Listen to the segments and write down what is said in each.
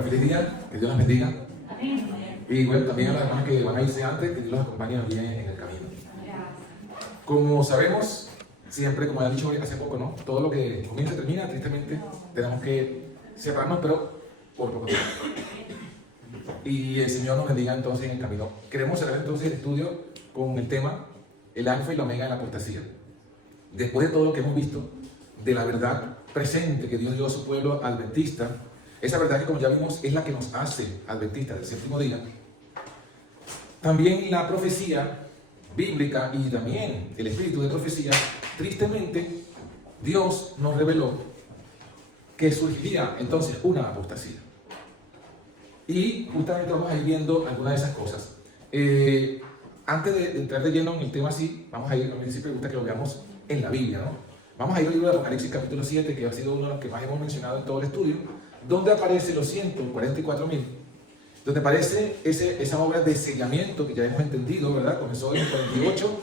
Bueno, feliz día, que Dios los bendiga. Y bueno, también a las hermanas que van a irse antes, que Dios los acompañe bien en el camino. Como sabemos, siempre, como ha dicho hace poco, ¿no? Todo lo que comienza y termina, tristemente, tenemos que separarnos, pero por poco tiempo. Y el Señor nos bendiga entonces en el camino. Queremos cerrar entonces el estudio con el tema el alfa y la omega en la apostasía. Después de todo lo que hemos visto, de la verdad presente que Dios dio a su pueblo adventista, esa verdad que, como ya vimos, es la que nos hace adventistas del séptimo día. También la profecía bíblica y también el espíritu de profecía, tristemente, Dios nos reveló que surgiría entonces una apostasía. Y justamente vamos a ir viendo algunas de esas cosas. Antes de entrar de lleno en el tema así, vamos a ir, a mí siempre me gusta que lo veamos en la Biblia, ¿no? Vamos a ir al libro de Apocalipsis capítulo 7, que ha sido uno de los que más hemos mencionado en todo el estudio, donde aparece los 144.000, donde aparece esa obra de sellamiento que ya hemos entendido, ¿verdad? Comenzó en el 48,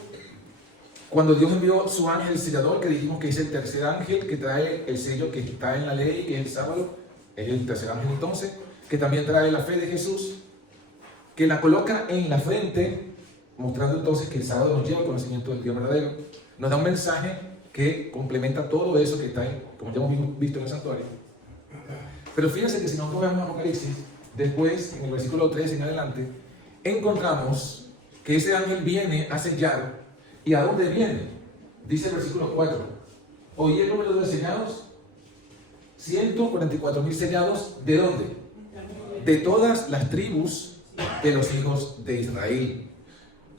cuando Dios envió su ángel sellador, que dijimos que es el tercer ángel que trae el sello que está en la ley, que es el sábado, es el tercer ángel entonces, que también trae la fe de Jesús, que la coloca en la frente, mostrando entonces que el sábado nos lleva al conocimiento del Dios verdadero, nos da un mensaje que complementa todo eso que está en, como ya hemos visto en el santuario. Pero fíjense que si nosotros vemos Apocalipsis, después, en el versículo 3 en adelante, encontramos que ese ángel viene a sellar. ¿Y a dónde viene? Dice el versículo 4. ¿Oí el número de sellados? 144.000 sellados. ¿De dónde? De todas las tribus de los hijos de Israel.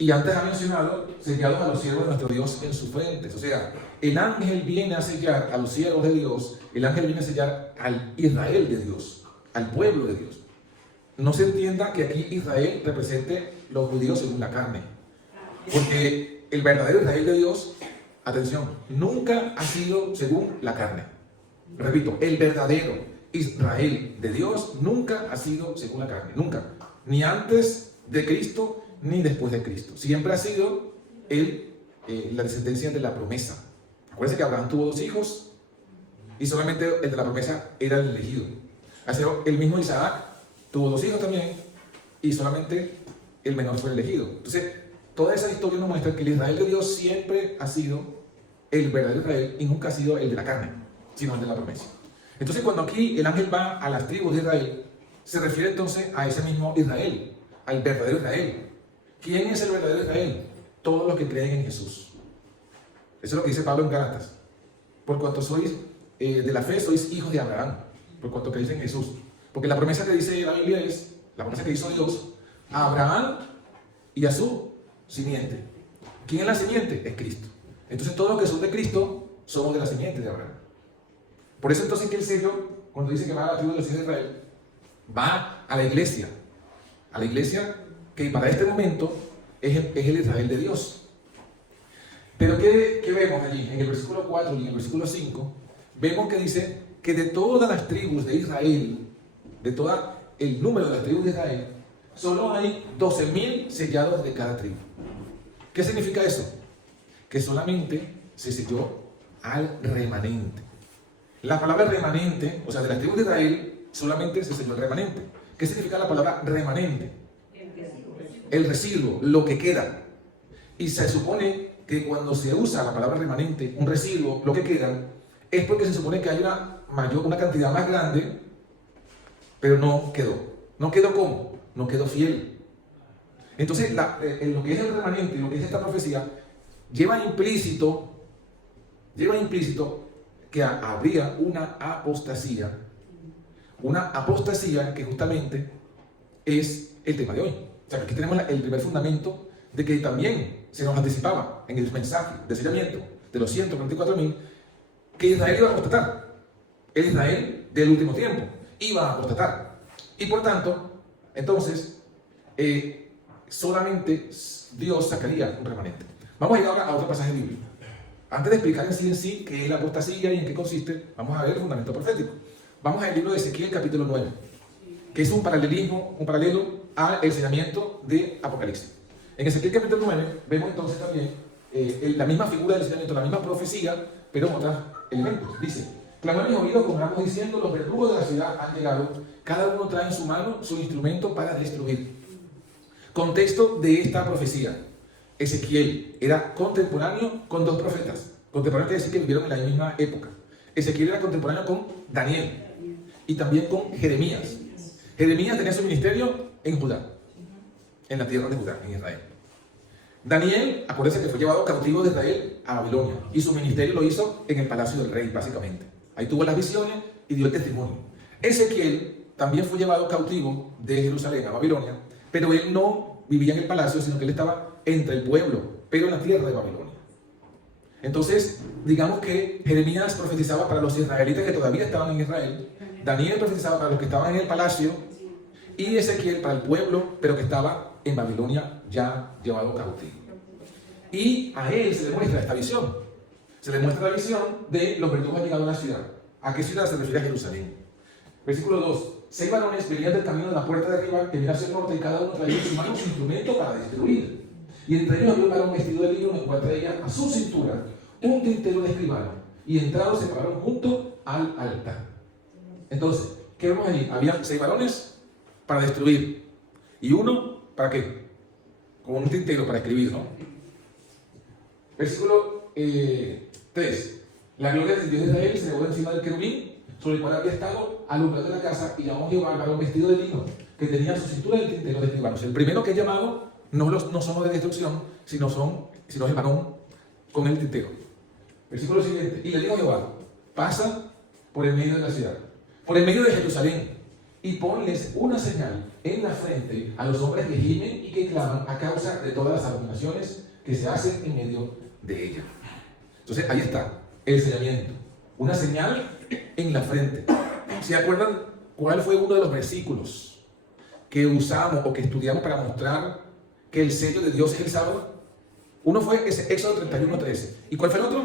Y antes ha mencionado sellados a los siervos de nuestro Dios en sus frentes. O sea, el ángel viene a sellar a los siervos de Dios, el ángel viene a sellar al Israel de Dios, al pueblo de Dios. No se entienda que aquí Israel represente los judíos según la carne. Porque el verdadero Israel de Dios, atención, nunca ha sido según la carne. Repito, el verdadero Israel de Dios nunca ha sido según la carne. Nunca. Ni antes de Cristo, ni después de Cristo. Siempre ha sido la descendencia de la promesa. Acuérdense que Abraham tuvo 2 hijos y solamente el de la promesa era el elegido. Así el mismo Isaac tuvo 2 hijos también y solamente el menor fue el elegido. Entonces, toda esa historia nos muestra que el Israel de Dios siempre ha sido el verdadero Israel y nunca ha sido el de la carne, sino el de la promesa. Entonces, cuando aquí el ángel va a las tribus de Israel, se refiere entonces a ese mismo Israel, al verdadero Israel. ¿Quién es el verdadero Israel? Todos los que creen en Jesús. Eso es lo que dice Pablo en Gálatas. Por cuanto sois de la fe, sois hijos de Abraham, por cuanto creéis en Jesús. Porque la promesa que dice la Biblia es, la promesa que hizo Dios a Abraham y a su simiente. ¿Quién es la simiente? Es Cristo. Entonces todos los que son de Cristo somos de la simiente de Abraham. Por eso entonces que el sello, cuando dice que va a la tribu de los hijos de Israel, va a la iglesia que para este momento es el Israel de Dios. Pero ¿qué vemos allí? En el versículo 4 y en el versículo 5, vemos que dice que de todas las tribus de Israel, de todo el número de las tribus de Israel, solo hay 12.000 sellados de cada tribu. ¿Qué significa eso? Que solamente se selló al remanente. La palabra remanente, o sea, de las tribus de Israel, solamente se selló el remanente. ¿Qué significa la palabra remanente? El residuo, lo que queda. Y se supone que cuando se usa la palabra remanente, un residuo, lo que queda, es porque se supone que hay una cantidad más grande, pero no quedó. ¿No quedó cómo? No quedó fiel. Entonces, lo que es el remanente, lo que es esta profecía, lleva implícito que habría una apostasía que justamente es el tema de hoy. O sea, aquí tenemos el primer fundamento de que también se nos anticipaba en el mensaje de sellamiento de los 144.000 que Israel iba a apostatar. El Israel del último tiempo iba a apostatar. Y por tanto, entonces, solamente Dios sacaría un remanente. Vamos a ir ahora a otro pasaje bíblico. Antes de explicar en sí qué es la apostasía y en qué consiste, vamos a ver el fundamento profético. Vamos al libro de Ezequiel capítulo 9, que es un paralelo al enseñamiento de Apocalipsis. En Ezequiel capítulo 9 vemos entonces también la misma figura del enseñamiento, la misma profecía, pero en otros elementos. Dice, clamó en mis oídos con ramos diciendo: los verdugos de la ciudad han llegado, cada uno trae en su mano su instrumento para destruir. Contexto de esta profecía: Ezequiel era contemporáneo con dos profetas. Contemporáneo quiere decir que vivieron en la misma época. Ezequiel era contemporáneo con Daniel y también con Jeremías. Jeremías tenía su ministerio en Judá, en la tierra de Judá, en Israel. Daniel, acuérdense que fue llevado cautivo de Israel a Babilonia y su ministerio lo hizo en el palacio del rey, básicamente. Ahí tuvo las visiones y dio el testimonio. Ezequiel también fue llevado cautivo de Jerusalén a Babilonia, pero él no vivía en el palacio, sino que él estaba entre el pueblo, pero en la tierra de Babilonia. Entonces, digamos que Jeremías profetizaba para los israelitas que todavía estaban en Israel, Daniel profetizaba para los que estaban en el palacio y Ezequiel para el pueblo, pero que estaba en Babilonia ya llevado cautivo. Y a él se le muestra esta visión. Se le muestra la visión de los verdugos llegado a la ciudad. ¿A qué ciudad se refiere? A Jerusalén. Versículo 2. 6 varones venían del camino de la puerta de arriba, que mira hacia el norte, y cada uno traía en su mano su instrumento para destruir. Y entre ellos había un varón vestido de lino, en el cual traía a su cintura un tintero de escribano. Y entrados se pararon junto al altar. Entonces, ¿qué vemos allí? Había 6 varones para destruir. Y uno, ¿para qué? Como un tintero para escribir, ¿no? Versículo 3. La gloria del Dios de Israel se elevó encima del querubín, sobre el cual había estado alumbrando la casa, y llamó Jehová al varón vestido de lino, que tenía su cintura del tintero de escribanos. El primero que es llamado no son los de destrucción, sino el varón con el tintero. Versículo siguiente. Y le dijo Jehová: pasa por el medio de la ciudad, por el medio de Jerusalén, y ponles una señal en la frente a los hombres que gimen y que claman a causa de todas las abominaciones que se hacen en medio de ella. Entonces ahí está el señalamiento, una señal en la frente. ¿Se acuerdan cuál fue uno de los versículos que usamos o que estudiamos para mostrar que el sello de Dios es el sábado? Uno fue ese Éxodo 31:13. ¿Y cuál fue el otro?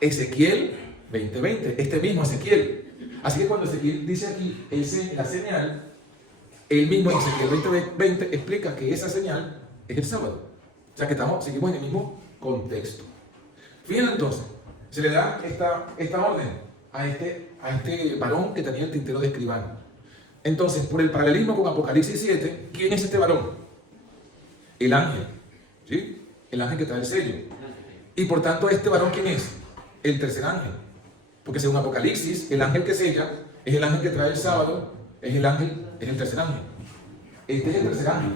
Ezequiel 20:20. Este mismo Ezequiel. Así que cuando Ezequiel dice aquí la señal, el mismo Ezequiel 20:20 explica que esa señal es el sábado. O sea que seguimos en el mismo contexto. Fíjense entonces, se le da esta orden a este varón que tenía el tintero de escribano. Entonces, por el paralelismo con Apocalipsis 7, ¿quién es este varón? El ángel, ¿sí? El ángel que trae el sello. Y por tanto, ¿este varón quién es? El tercer ángel. Porque según Apocalipsis, el ángel que sella es el ángel que trae el sábado, es el tercer ángel. Este es el tercer ángel.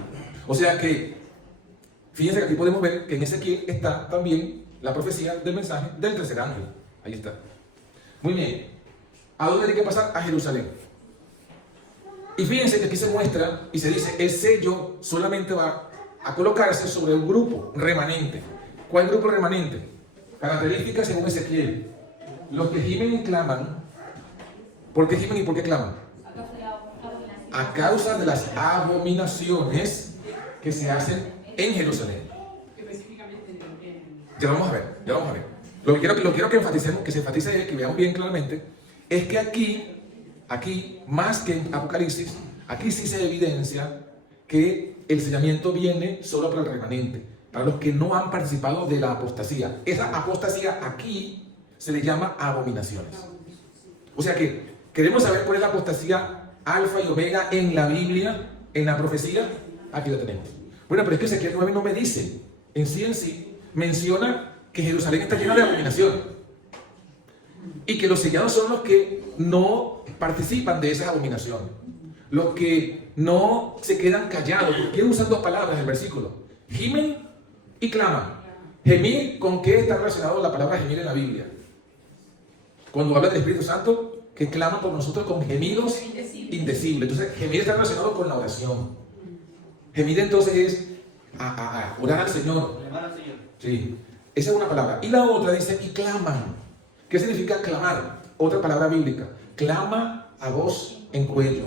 O sea que, fíjense que aquí podemos ver que en Ezequiel está también la profecía del mensaje del tercer ángel. Ahí está. Muy bien. ¿A dónde hay que pasar? A Jerusalén. Y fíjense que aquí se muestra y se dice: el sello solamente va a colocarse sobre un grupo remanente. ¿Cuál grupo remanente? Características según Ezequiel: los que gimen y claman. ¿Por qué gimen y por qué claman? A causa de las abominaciones que se hacen en Jerusalén. Ya lo vamos a ver. Lo que quiero que enfaticemos, que se enfatice, que veamos bien claramente, es que aquí, más que en Apocalipsis, aquí sí se evidencia que el sellamiento viene solo para el remanente, para los que no han participado de la apostasía. Esa apostasía aquí se le llama abominaciones. O sea que queremos saber cuál es la apostasía alfa y omega en la Biblia, en la profecía. Aquí la tenemos. Bueno, pero es que Ezequiel 9 no me dice, en sí, menciona que Jerusalén está llena de abominaciones y que los sellados son los que no participan de esas abominaciones, los que no se quedan callados. Quiero usar dos palabras del versículo: gimen y claman. Gemir, ¿con qué está relacionado la palabra gemir en la Biblia? Cuando habla del Espíritu Santo, que clama por nosotros con gemidos indecibles. Entonces, gemir está relacionado con la oración. Gemir entonces es orar al Señor. Sí, esa es una palabra. Y la otra dice: y claman. ¿Qué significa clamar? Otra palabra bíblica: clama a voz en cuello,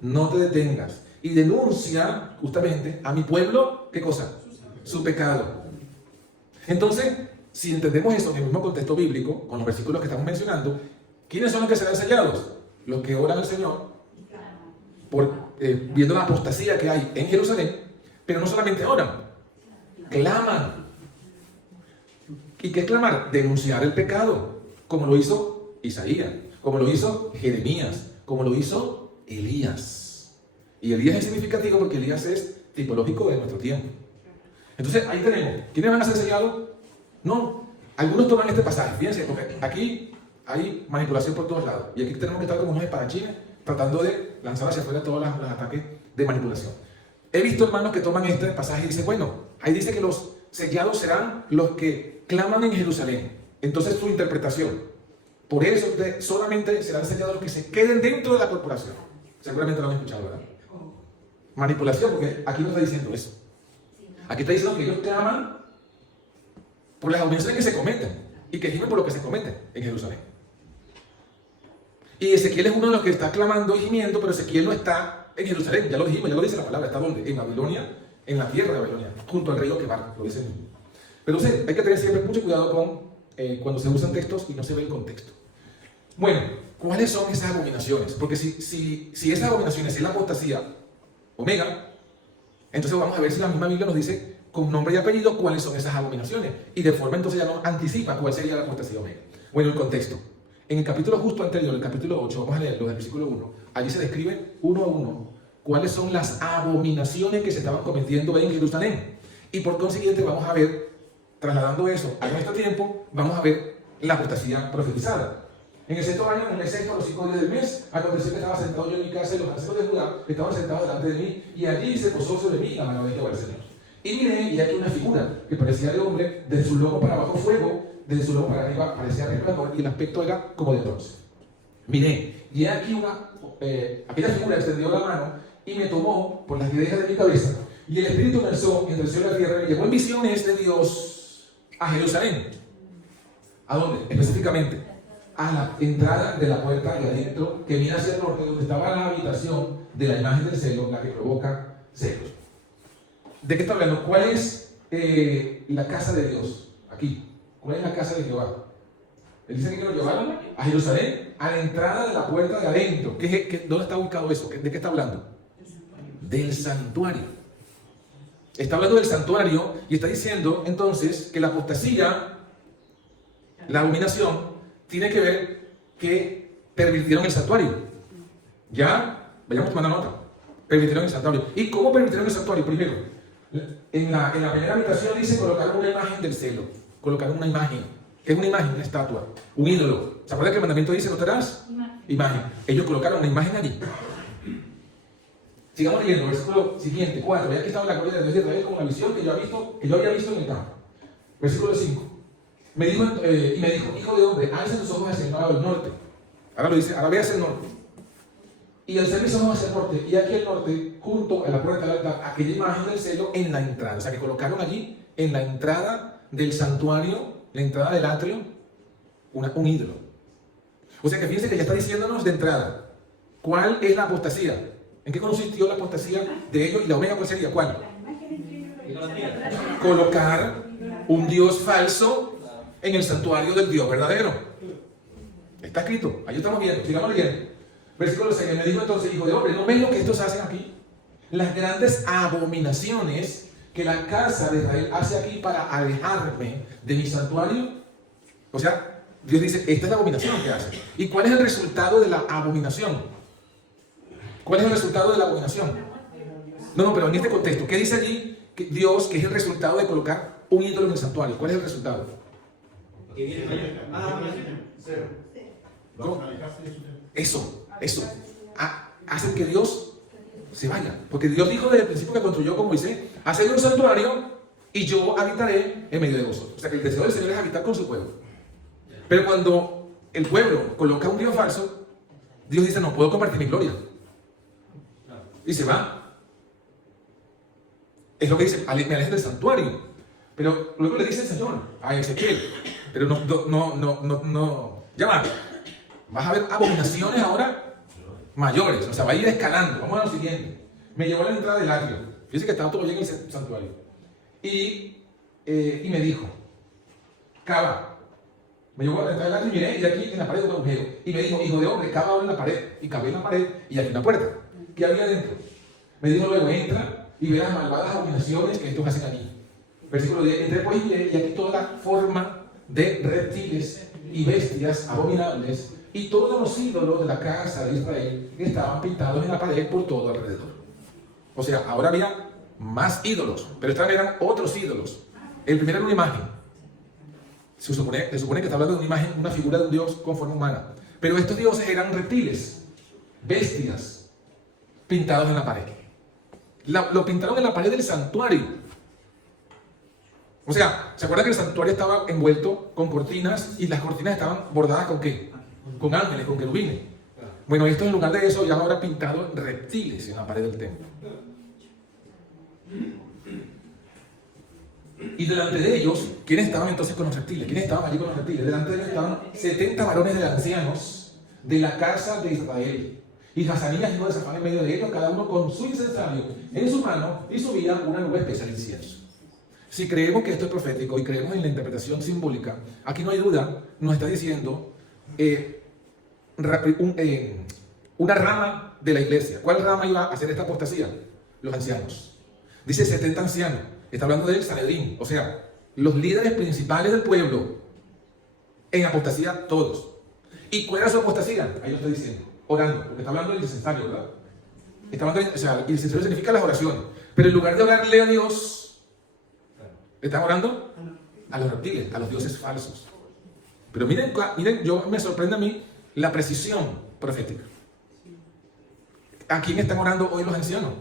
no te detengas, y denuncia justamente a mi pueblo, ¿qué cosa? Su pecado. Entonces, si entendemos eso en el mismo contexto bíblico, con los versículos que estamos mencionando, ¿quiénes son los que serán sellados? Los que oran al Señor, viendo la apostasía que hay en Jerusalén, pero no solamente oran, claman. ¿Y qué es clamar? Denunciar el pecado, como lo hizo Isaías. como lo hizo Jeremías, como lo hizo Elías. Y Elías es significativo porque Elías es tipológico de nuestro tiempo. Entonces ahí tenemos, ¿quiénes van a ser sellados? No, algunos toman este pasaje, fíjense, porque aquí hay manipulación por todos lados. Y aquí tenemos que estar como unos espadachines tratando de lanzar hacia afuera todos los ataques de manipulación. He visto hermanos que toman este pasaje y dicen, bueno, ahí dice que los sellados serán los que claman en Jerusalén. Entonces su interpretación, por eso solamente serán sellados los que se queden dentro de la corporación. Seguramente lo han escuchado, ¿verdad? Manipulación, porque aquí no está diciendo eso. Aquí está diciendo que ellos claman por las abominaciones que se cometen y que gimen por lo que se cometen en Jerusalén. Y Ezequiel es uno de los que está clamando y gimiendo, pero Ezequiel no está en Jerusalén, ya lo dijimos, ya lo dice la palabra. ¿Está dónde? En Babilonia, en la tierra de Babilonia, junto al río Quebar, lo dice el mismo. Pero sí, hay que tener siempre mucho cuidado con cuando se usan textos y no se ve el contexto. Bueno, ¿cuáles son esas abominaciones? Porque si esas abominaciones es la apostasía omega, entonces vamos a ver si la misma Biblia nos dice con nombre y apellido cuáles son esas abominaciones. Y de forma entonces ya nos anticipa cuál sería la apostasía omega. Bueno, el contexto. En el capítulo justo anterior, el capítulo 8, vamos a leerlo del versículo 1. Allí se describe uno a uno cuáles son las abominaciones que se estaban cometiendo en Jerusalén. Y por consiguiente vamos a ver, trasladando eso a nuestro tiempo, vamos a ver la apostasía profetizada. En el sexto año, en el sexto, a los 5 días del mes, aconteció que estaba sentado yo en mi casa y los ancianos de Judá estaban sentados delante de mí, y allí se posó sobre mí la mano de Jehová el Señor. Y miré, y aquí una figura que parecía de hombre, de su lomo para abajo fuego, de su lomo para arriba parecía resplandor, y el aspecto era como de bronce. Miré, y aquí aquella figura extendió la mano y me tomó por las guedejas de mi cabeza, y el Espíritu me alzó entre el cielo y la tierra, y me llevó en visiones de Dios a Jerusalén. ¿A dónde? Específicamente a la entrada de la puerta de adentro que viene hacia el norte, donde estaba la habitación de la imagen del celo, la que provoca celos. ¿De qué está hablando? ¿Cuál es la casa de Dios? Aquí. ¿Cuál es la casa de Jehová? Él dice que lo llevaron a Jerusalén, a la entrada de la puerta de adentro. ¿Dónde está ubicado eso? ¿De qué está hablando? Del santuario. Está hablando del santuario y está diciendo entonces que la apostasía, la abominación, tiene que ver que pervirtieron el santuario. Ya, vayamos tomando nota. Pervirtieron el santuario. ¿Y cómo pervirtieron el santuario? Primero, en la primera habitación dice colocaron una imagen del celo. Colocaron una imagen. ¿Qué es una imagen? Una estatua. Un ídolo. ¿Se acuerdan que el mandamiento dice no te harás? Imagen. Ellos colocaron una imagen allí. Sigamos leyendo, versículo siguiente, 4. Ya que estaba la gloria de Dios de Israel como la visión que yo había visto en el campo. Versículo 5. Me dijo, hijo de hombre, alza tus ojos hacia el lado del norte. Ahora lo dice, ahora ve hacia el norte. Y alcé mis ojos hacia el norte, y aquí al norte, junto a la puerta del altar, aquella imagen del celo en la entrada. O sea, que colocaron allí, en la entrada del santuario, la entrada del atrio, un ídolo. O sea, que fíjense que ya está diciéndonos de entrada, ¿cuál es la apostasía? ¿En qué consistió la apostasía de ellos? Y la omega, ¿cuál sería? ¿Cuál? Colocar un Dios falso en el santuario del Dios verdadero. Está escrito, ahí estamos viendo, sigamos leyendo. Versículo 6, me dijo entonces, hijo de hombre, ¿no ves lo que estos hacen aquí? Las grandes abominaciones que la casa de Israel hace aquí para alejarme de mi santuario. O sea, Dios dice, esta es la abominación que hace. ¿Y cuál es el resultado de la abominación? ¿Cuál es el resultado de la abominación? No, pero en este contexto, ¿qué dice allí Dios que es el resultado de colocar un ídolo en el santuario? ¿Cuál es el resultado? ¿Cómo? Eso. Hacen que Dios se vaya. Porque Dios dijo desde el principio que construyó con Moisés, haced un santuario y yo habitaré en medio de vosotros. O sea que el deseo del Señor es habitar con su pueblo. Pero cuando el pueblo coloca un Dios falso, Dios dice, no puedo compartir mi gloria. Y se va. Es lo que dice, me alejen del santuario. Pero luego le dice el Señor a Ezequiel, pero no, ya va. Vas a ver abominaciones ahora mayores, o sea, va a ir escalando. Vamos a lo siguiente. Me llevó a la entrada del atrio. Fíjense que estaba todo bien en el santuario. Y me dijo, cava. Me llevó a la entrada del atrio y miré, y aquí en la pared un agujero. Y me dijo, hijo de hombre, cava ahora en la pared. Y cavé en la pared y aquí una puerta. ¿Qué había adentro? Me dijo luego, entra y ve las malvadas abominaciones que estos hacen allí. Versículo 10. Entré pues y aquí toda la forma de reptiles y bestias abominables Y todos los ídolos de la casa de Israel estaban pintados en la pared por todo alrededor. O sea, ahora había más ídolos, pero estos eran otros ídolos. El primero era una imagen. Se supone que está hablando de una imagen, una figura de un dios con forma humana. Pero estos dioses eran reptiles, bestias, pintados en la pared. Lo pintaron en la pared del santuario. O sea, ¿se acuerdan que el santuario estaba envuelto con cortinas y las cortinas estaban bordadas con qué? Con ángeles, con querubines. Bueno, esto en lugar de eso ya ahora pintado reptiles en la pared del templo. Y delante de ellos, ¿quiénes estaban entonces con los reptiles? ¿Quiénes estaban allí con los reptiles? Delante de ellos estaban 70 varones de ancianos de la casa de Israel. Y Hazanías hijo de Safán en medio de ellos, cada uno con su incensario en su mano, y subía una nube espesa de incienso. Si creemos que esto es profético y creemos en la interpretación simbólica, aquí no hay duda, nos está diciendo una rama de la iglesia. ¿Cuál rama iba a hacer esta apostasía? Los ancianos. Dice 70 ancianos. Está hablando del Sanedrín, o sea, los líderes principales del pueblo en apostasía todos. ¿Y cuál era su apostasía? Ahí lo está diciendo, orando, porque está hablando del incensario, ¿verdad? Está hablando o sea, el incensario significa las oraciones, pero en lugar de orarle a Dios, están orando a los reptiles, a los dioses falsos. Pero miren, yo me sorprende a mí la precisión profética. ¿A quién están orando hoy los ancianos?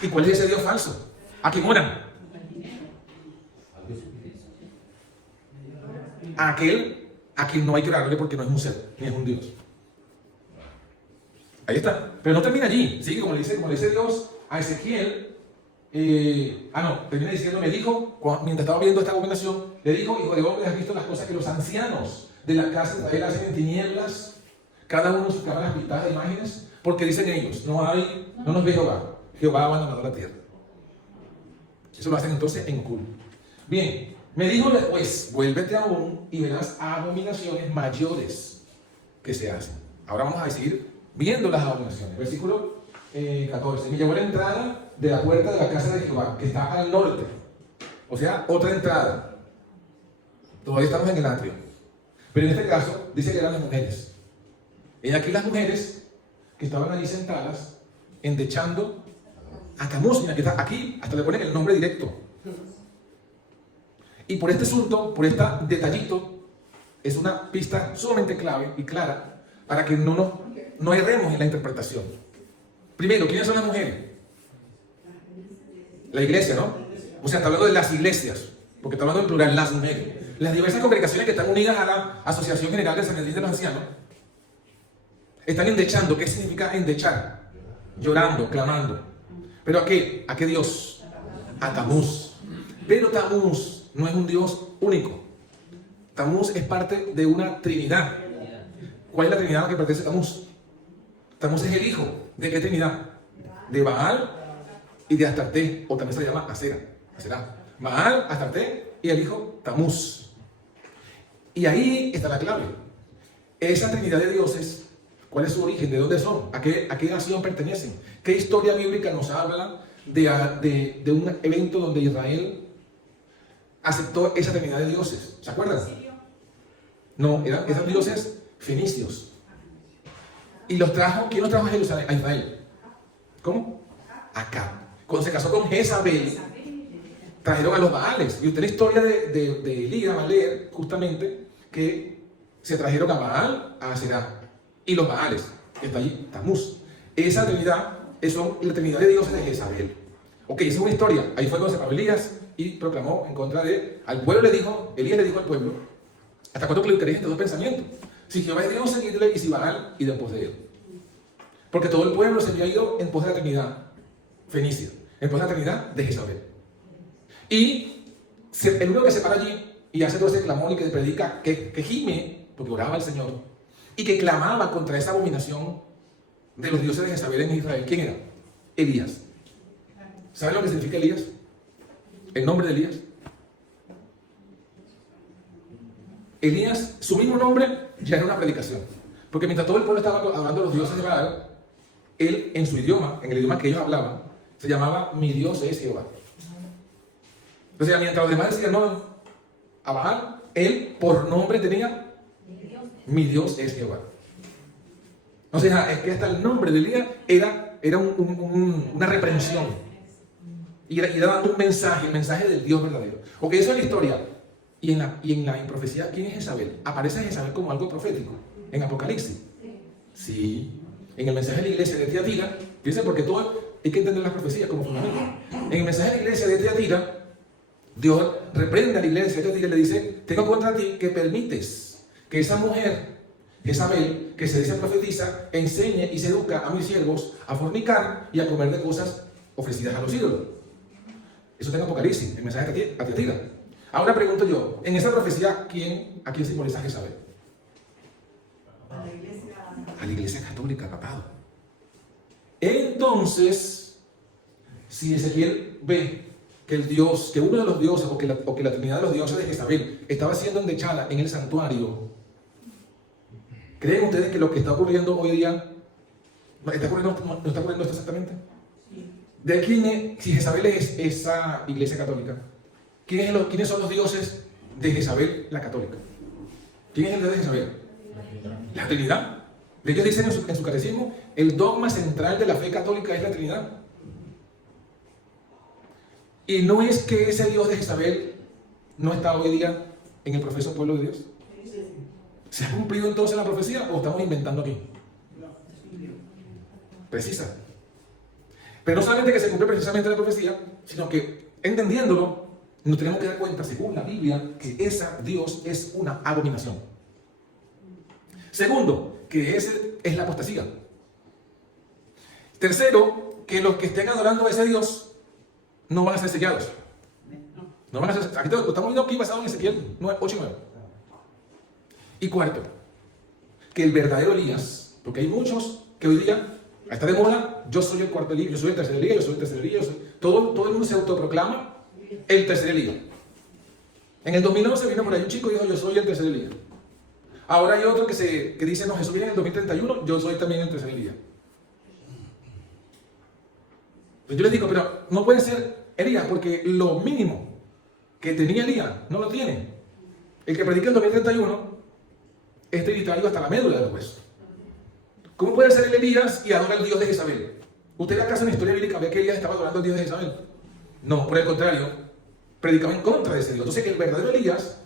¿Y cuál es ese Dios falso? ¿A quién oran? A aquel a quien no hay que orarle porque no es un ser, ni es un Dios. Ahí está. Pero no termina allí. Sigue como le dice Dios a Ezequiel. Termina diciendo, me dijo, mientras estaba viendo esta abominación, le dijo, hijo de hombre, ¿has visto las cosas que los ancianos de la casa de Israel hacen en tinieblas? Cada uno en sus cámaras pintadas de imágenes, porque dicen ellos, no nos ve Jehová. Jehová abandonó la tierra. Eso lo hacen entonces en oculto. Bien, me dijo después, vuélvete aún y verás abominaciones mayores que se hacen. Ahora vamos a seguir viendo las abominaciones. Versículo 14. Me llevó a la entrada de la puerta de la casa de Jehová, que está al norte. O sea, otra entrada. Todavía estamos en el atrio. Pero en este caso, dice que eran las mujeres. Y aquí las mujeres que estaban allí sentadas, endechando a Tamuz, mira que está aquí, hasta le ponen el nombre directo. Y por este asunto, por este detallito, es una pista sumamente clave y clara para que no erremos en la interpretación. Primero, ¿quiénes son las mujeres? La iglesia, ¿no? O sea, está hablando de las iglesias, porque está hablando en plural, las mujeres. Las diversas congregaciones que están unidas a la Asociación General del Sanedrín de los Ancianos están endechando. ¿Qué significa endechar? Llorando, clamando. ¿Pero a qué? ¿A qué Dios? A Tamuz. Pero Tamuz no es un Dios único. Tamuz es parte de una trinidad. ¿Cuál es la trinidad a la que pertenece Tamuz? Tamuz es el hijo. ¿De qué trinidad? De Baal y de Astarte, o también se llama Asera. Baal, Astarte y el hijo Tamuz. Y ahí está la clave. Esa trinidad de dioses, ¿cuál es su origen? ¿De dónde son? ¿A qué nación pertenecen? ¿Qué historia bíblica nos habla de un evento donde Israel aceptó esa trinidad de dioses? ¿Se acuerdan? No, eran dioses fenicios. ¿Y los trajo? ¿Quién los trajo a Jerusalén? A Israel. ¿Cómo? Acá. Cuando se casó con Jezabel, trajeron a los Baales. Y usted la historia de Elías va a leer justamente que se trajeron a Baal, a Aserá. Y los Baales, que está allí, Tamuz. Esa trinidad es la trinidad de dioses de Jezabel. Ok, esa es una historia. Ahí fue cuando se paró Elías y proclamó en contra de... Al pueblo Elías le dijo al pueblo, ¿hasta cuándo creéis en dos pensamientos? Si Jehová es Dios, seguidle, y si Baal, id en pos de él. Porque todo el pueblo se había ido en pos de la trinidad fenicia, en pos de la trinidad de Jezabel. Y el único que se para allí y hace todo ese clamor y que predica, que gime, porque oraba al Señor, y que clamaba contra esa abominación de los dioses de Jezabel en Israel. ¿Quién era? Elías. ¿Saben lo que significa Elías? El nombre de Elías. Elías, su mismo nombre ya era una predicación. Porque mientras todo el pueblo estaba hablando de los dioses de Baal, él en su idioma, en el idioma que ellos hablaban, se llamaba mi Dios es Jehová. Entonces, mientras los demás decían no a Baal, él por nombre tenía Mi Dios es Jehová. O sea, es que hasta el nombre de Elías era una reprensión. Y era dando un mensaje, el mensaje del Dios verdadero. Ok, eso es la historia. Y en la profecía, ¿quién es Jezabel? Aparece Jezabel como algo profético en Apocalipsis. Sí. En el mensaje de la iglesia de Tiatira, fíjense, porque todo hay que entender las profecías como fundamento. En el mensaje de la iglesia de Tiatira, Dios reprende a la iglesia de Tiatira y le dice: tengo contra ti que permites que esa mujer, Jezabel, que se dice profetiza, enseñe y seduca a mis siervos a fornicar y a comer de cosas ofrecidas a los ídolos. Eso está en Apocalipsis, el mensaje a Tiatira. Ahora pregunto yo, en esa profecía, ¿a quién simboliza Jezabel? A la iglesia católica, papado. Entonces, si Ezequiel ve que uno de los dioses, o que la trinidad de los dioses de Jezabel estaba siendo endechada en el santuario, ¿creen ustedes que lo que está ocurriendo hoy día no está ocurriendo esto exactamente? ¿De quién es? Si Jezabel es esa iglesia católica, ¿quiénes son los dioses de Jezabel, la católica? ¿Quién es el dios de Jezabel? La Trinidad. Ellos dicen en su catecismo, el dogma central de la fe católica es la Trinidad. Y no es que ese Dios de Jezabel no está hoy día en el profeso pueblo de Dios. ¿Se ha cumplido entonces la profecía o estamos inventando aquí? Precisa. Pero no solamente que se cumple precisamente la profecía, sino que entendiéndolo, nos tenemos que dar cuenta, según la Biblia, que ese Dios es una abominación. Segundo, que ese es la apostasía. Tercero, que los que estén adorando a ese Dios no van a ser sellados. No van a ser, aquí estamos viendo aquí basado en Ezequiel 8 y 9. Y cuarto, que el verdadero Elías, porque hay muchos que hoy día está de moda, yo soy el cuarto Elías, yo soy el tercer Elías, yo soy el tercer Elías, todo el mundo se autoproclama el tercer Elías. En el 2011 vino por ahí un chico y dijo: yo soy el tercer Elías. Ahora hay otro que dice: no, Jesús viene en el 2031, yo soy también el tercer Elías. Pues yo les digo, pero no puede ser Elías, porque lo mínimo que tenía Elías no lo tiene. El que predica el 2031 es trinitario hasta la médula de los huesos. ¿Cómo puede ser el Elías y adora al Dios de Jezabel? ¿Usted acaso en la historia bíblica ve que Elías estaba adorando al Dios de Jezabel? No, por el contrario, predicaba en contra de ese Dios. Entonces, el verdadero Elías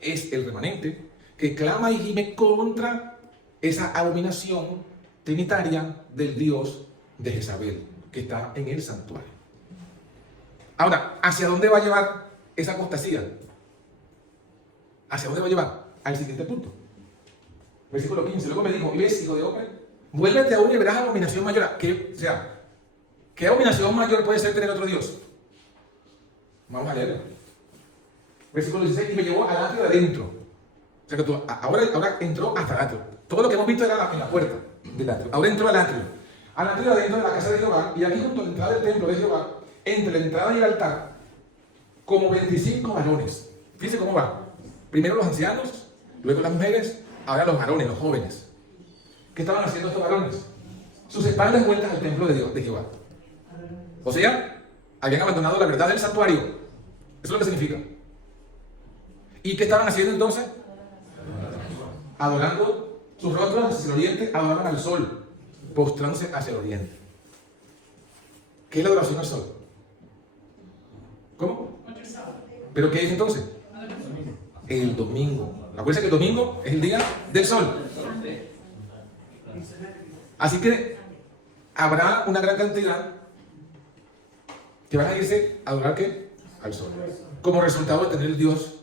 es el remanente que clama y gime contra esa abominación trinitaria del Dios de Jezabel, que está en el santuario. Ahora, ¿hacia dónde va a llevar esa apostasía? ¿Hacia dónde va a llevar? Al siguiente punto. Versículo 15. Luego me dijo: ¿ves, hijo de hombre? Vuélvete aún y verás abominación mayor. ¿Qué abominación mayor puede ser tener otro Dios? Vamos a leerlo. Versículo 16. Y me llevó al atrio de adentro. O sea que ahora entró hasta el atrio. Todo lo que hemos visto era en la puerta del atrio. Ahora entró al atrio. Al atrio de adentro de la casa de Jehová. Y aquí junto a la entrada del templo de Jehová, entre la entrada y el altar, como 25 varones. Fíjense cómo va. Primero los ancianos, luego las mujeres, ahora los varones, los jóvenes. ¿Qué estaban haciendo estos varones? Sus espaldas vueltas al templo de Dios, de Jehová. O sea, habían abandonado la verdad del santuario. Eso es lo que significa. ¿Y qué estaban haciendo entonces? Adorando sus rostros hacia el oriente, adoraban al sol, postrándose hacia el oriente. ¿Qué es la adoración al sol? ¿Cómo? ¿Pero qué es entonces? El domingo. Acuérdense que el domingo es el día del sol. Así que habrá una gran cantidad que van a irse a adorar ¿qué? Al sol. Como resultado de tener el Dios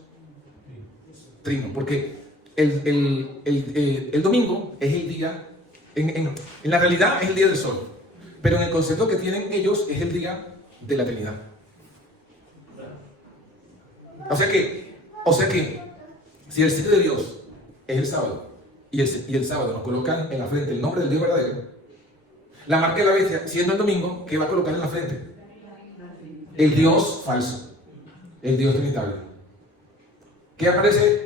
trino. Porque el domingo es el día, en la realidad es el día del sol. Pero en el concepto que tienen ellos es el día de la Trinidad. O sea que si el sitio de Dios es el sábado y el sábado nos colocan en la frente el nombre del Dios verdadero, la marca de la bestia, siendo el domingo, ¿qué va a colocar en la frente? El Dios falso, el Dios trinitario.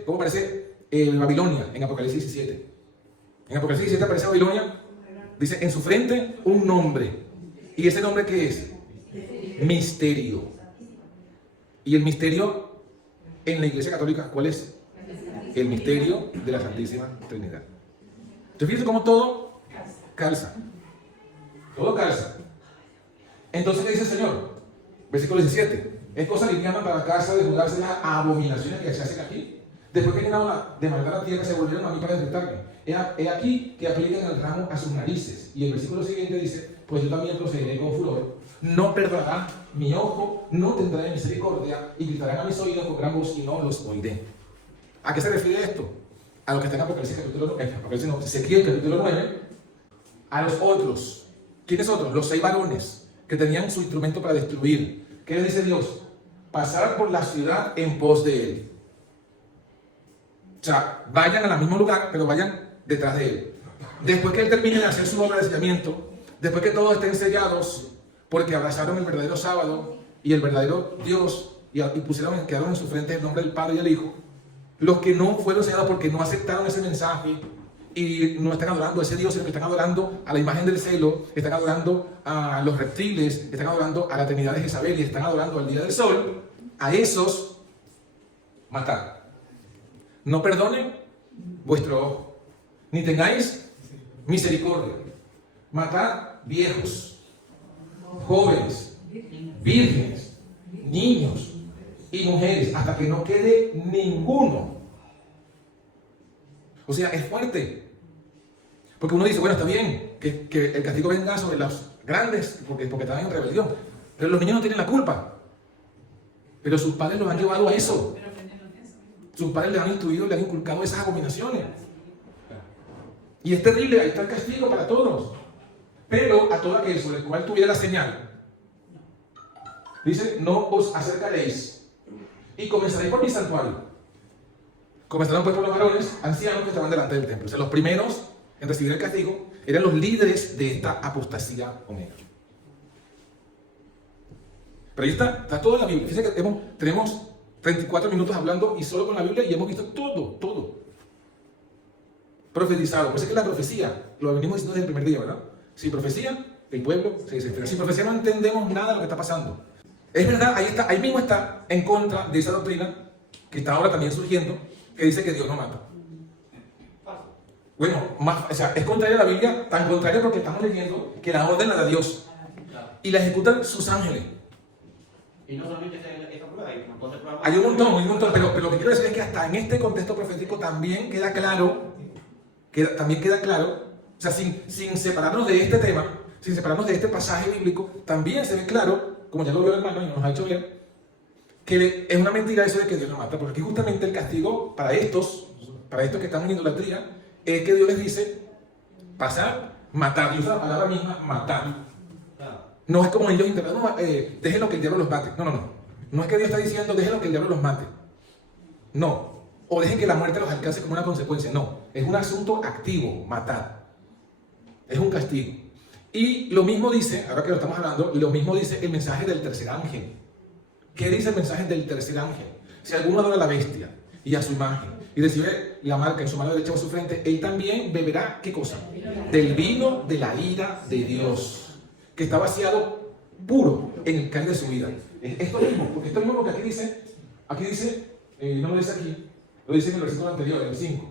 ¿Cómo aparece Babilonia en Apocalipsis 17? En Apocalipsis 17 aparece Babilonia, dice en su frente un nombre. ¿Y ese nombre qué es? Misterio. Y el misterio en la Iglesia Católica, ¿cuál es? el misterio de la Santísima Trinidad. Entonces fíjense cómo todo calza. Todo calza. Entonces, ¿qué dice el Señor? Versículo 17. Es cosa liviana para la casa de jugarse las abominaciones que se hacen aquí. Después que llenaron de maldad la tierra, se volvieron a mí para detestarme. He aquí que aplican el ramo a sus narices. Y el versículo siguiente dice: pues yo también procederé con furor. No perdonará mi ojo, no tendrá misericordia, y gritarán a mis oídos con gran voz y no los oiré. ¿A qué se refiere esto? A lo que está en Apocalipsis capítulo 9, Ezequiel capítulo 9, a los otros. ¿Quiénes otros? Los 6 varones que tenían su instrumento para destruir. ¿Qué les dice Dios? Pasar por la ciudad en pos de él. O sea, vayan al mismo lugar, pero vayan detrás de él. Después que él termine de hacer su obra de sellamiento, después que todos estén sellados, porque abrazaron el verdadero sábado y el verdadero Dios, y quedaron en su frente el nombre del Padre y del Hijo, los que no fueron sellados porque no aceptaron ese mensaje y no están adorando a ese Dios, sino que están adorando a la imagen del cielo, están adorando a los reptiles, están adorando a la Trinidad de Jezabel y están adorando al día del sol, a esos matar. No perdonen vuestro ojo, ni tengáis misericordia. Matad viejos, jóvenes, vírgenes, niños y mujeres, hasta que no quede ninguno. O sea, es fuerte. Porque uno dice, bueno, está bien que el castigo venga sobre los grandes, porque están en rebelión. Pero los niños no tienen la culpa. Pero sus padres los han llevado a eso. Sus padres les han instruido, les han inculcado esas abominaciones. Y es terrible, ahí está el castigo para todos. Pero a todo aquel sobre el cual tuviera la señal, dice: no os acercaréis y comenzaréis por mi santuario. Comenzaron pues por los varones ancianos que estaban delante del templo. O sea, los primeros en recibir el castigo eran los líderes de esta apostasía omega. Pero ahí está todo en la Biblia. Fíjense que tenemos 34 minutos hablando y solo con la Biblia y hemos visto todo profetizado. Por eso es que la profecía, lo venimos diciendo desde el primer día, ¿verdad? Sin profecía, el pueblo se desespera. Sin profecía no entendemos nada de lo que está pasando. Es verdad, ahí mismo está en contra de esa doctrina que está ahora también surgiendo, que dice que Dios no mata. Bueno, o sea, es contraria a la Biblia, tan contraria porque estamos leyendo que la orden la da Dios y la ejecutan sus ángeles. Y no solamente esa prueba, hay un montón, pero lo que quiero decir es que hasta en este contexto profético también queda claro, o sea, sin separarnos de este tema, sin separarnos de este pasaje bíblico, también se ve claro, como ya lo vio el hermano y nos ha hecho ver, que es una mentira eso de que Dios no mata, porque aquí justamente el castigo para estos que están en idolatría, es que Dios les dice pasar, matar, y usa la palabra misma, matar. No es como ellos interpretan, no, déjenlo que el diablo los mate. No es que Dios está diciendo déjenlo que el diablo los mate. No. O dejen que la muerte los alcance como una consecuencia. No. Es un asunto activo, matar. Es un castigo. Y lo mismo dice, ahora que lo estamos hablando, lo mismo dice el mensaje del tercer ángel. ¿Qué dice el mensaje del tercer ángel? Si alguno adora a la bestia y a su imagen y recibe la marca en su mano derecha o en su frente, él también beberá, ¿qué cosa? Del vino de la ira de Dios, que está vaciado puro en el cáliz de su vida. Esto mismo, porque esto mismo que aquí dice, no lo dice aquí, lo dice en el versículo anterior, el 5.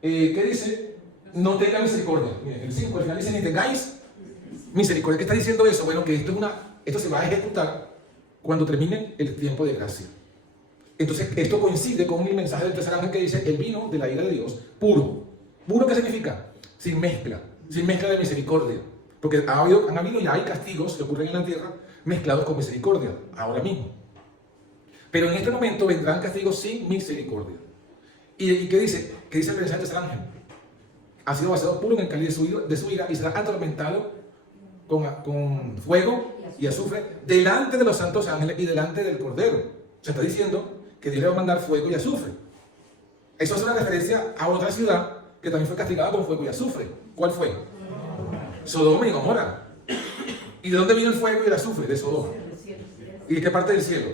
¿Qué dice? No tenga misericordia. Miren, el 5 al final dice, ni tengáis misericordia. ¿Qué está diciendo eso? Bueno, que esto se va a ejecutar cuando termine el tiempo de gracia. Entonces, esto coincide con el mensaje del tercer ángel que dice, el vino de la ira de Dios, puro. ¿Puro qué significa? Sin mezcla de misericordia. Porque han habido y hay castigos que ocurren en la tierra mezclados con misericordia, ahora mismo. Pero en este momento vendrán castigos sin misericordia. ¿Y qué dice? ¿Qué dice el mensaje del tercer ángel? Ha sido vaciado puro en el cáliz de su ira y será atormentado con fuego y azufre delante de los santos ángeles y delante del Cordero. Se está diciendo que Dios le va a mandar fuego y azufre. Eso es una referencia a otra ciudad que también fue castigada con fuego y azufre. ¿Cuál fue? Sodoma y Gomorra. ¿Y de dónde vino el fuego y el azufre? De Sodoma. ¿Y de qué parte del cielo?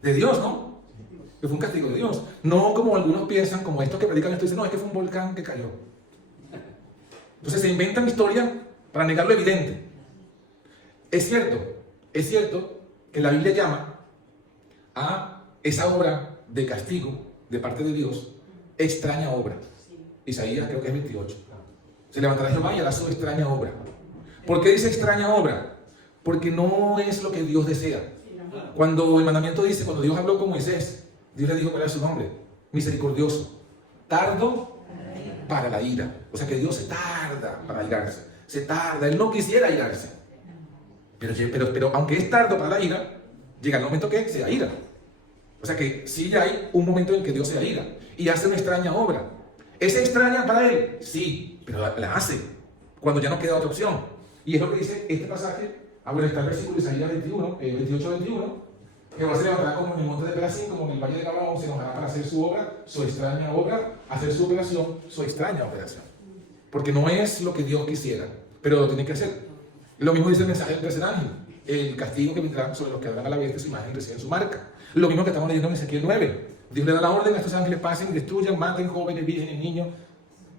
De Dios, ¿no? Que fue un castigo de Dios. No como algunos piensan, como estos que predican esto, dicen, no, es que fue un volcán que cayó. Entonces se inventan historias para negar lo evidente. Es cierto que la Biblia llama a esa obra de castigo de parte de Dios extraña obra. Isaías creo que es 28. Se levantará Jehová y hará su extraña obra. ¿Por qué dice extraña obra? Porque no es lo que Dios desea. Cuando el mandamiento dice, cuando Dios habló con Moisés, Dios le dijo cuál era su nombre: misericordioso, tardo para la ira. O sea que Dios se tarda para irarse, se tarda. Él no quisiera irarse, pero aunque es tardo para la ira, llega el momento que se ira. O sea que sí hay un momento en que Dios se ira y hace una extraña obra. ¿Es extraña para él? Sí, pero la hace cuando ya no queda otra opción. Y es lo que dice este pasaje. Bueno, está el versículo de Isaías 21, 28-21. Jehová se levantará como en el monte de Perazín, como en el valle de Gabaón, se enojará para hacer su obra, su extraña obra, hacer su operación, su extraña operación. Porque no es lo que Dios quisiera, pero lo tiene que hacer. Lo mismo dice el mensaje del tercer ángel: el castigo que vendrá sobre los que hagan a la bestia su imagen reciben su marca. Lo mismo que estamos leyendo en Ezequiel 9. Dios le da la orden a estos ángeles: pasen, destruyan, maten jóvenes, vírgenes, niños.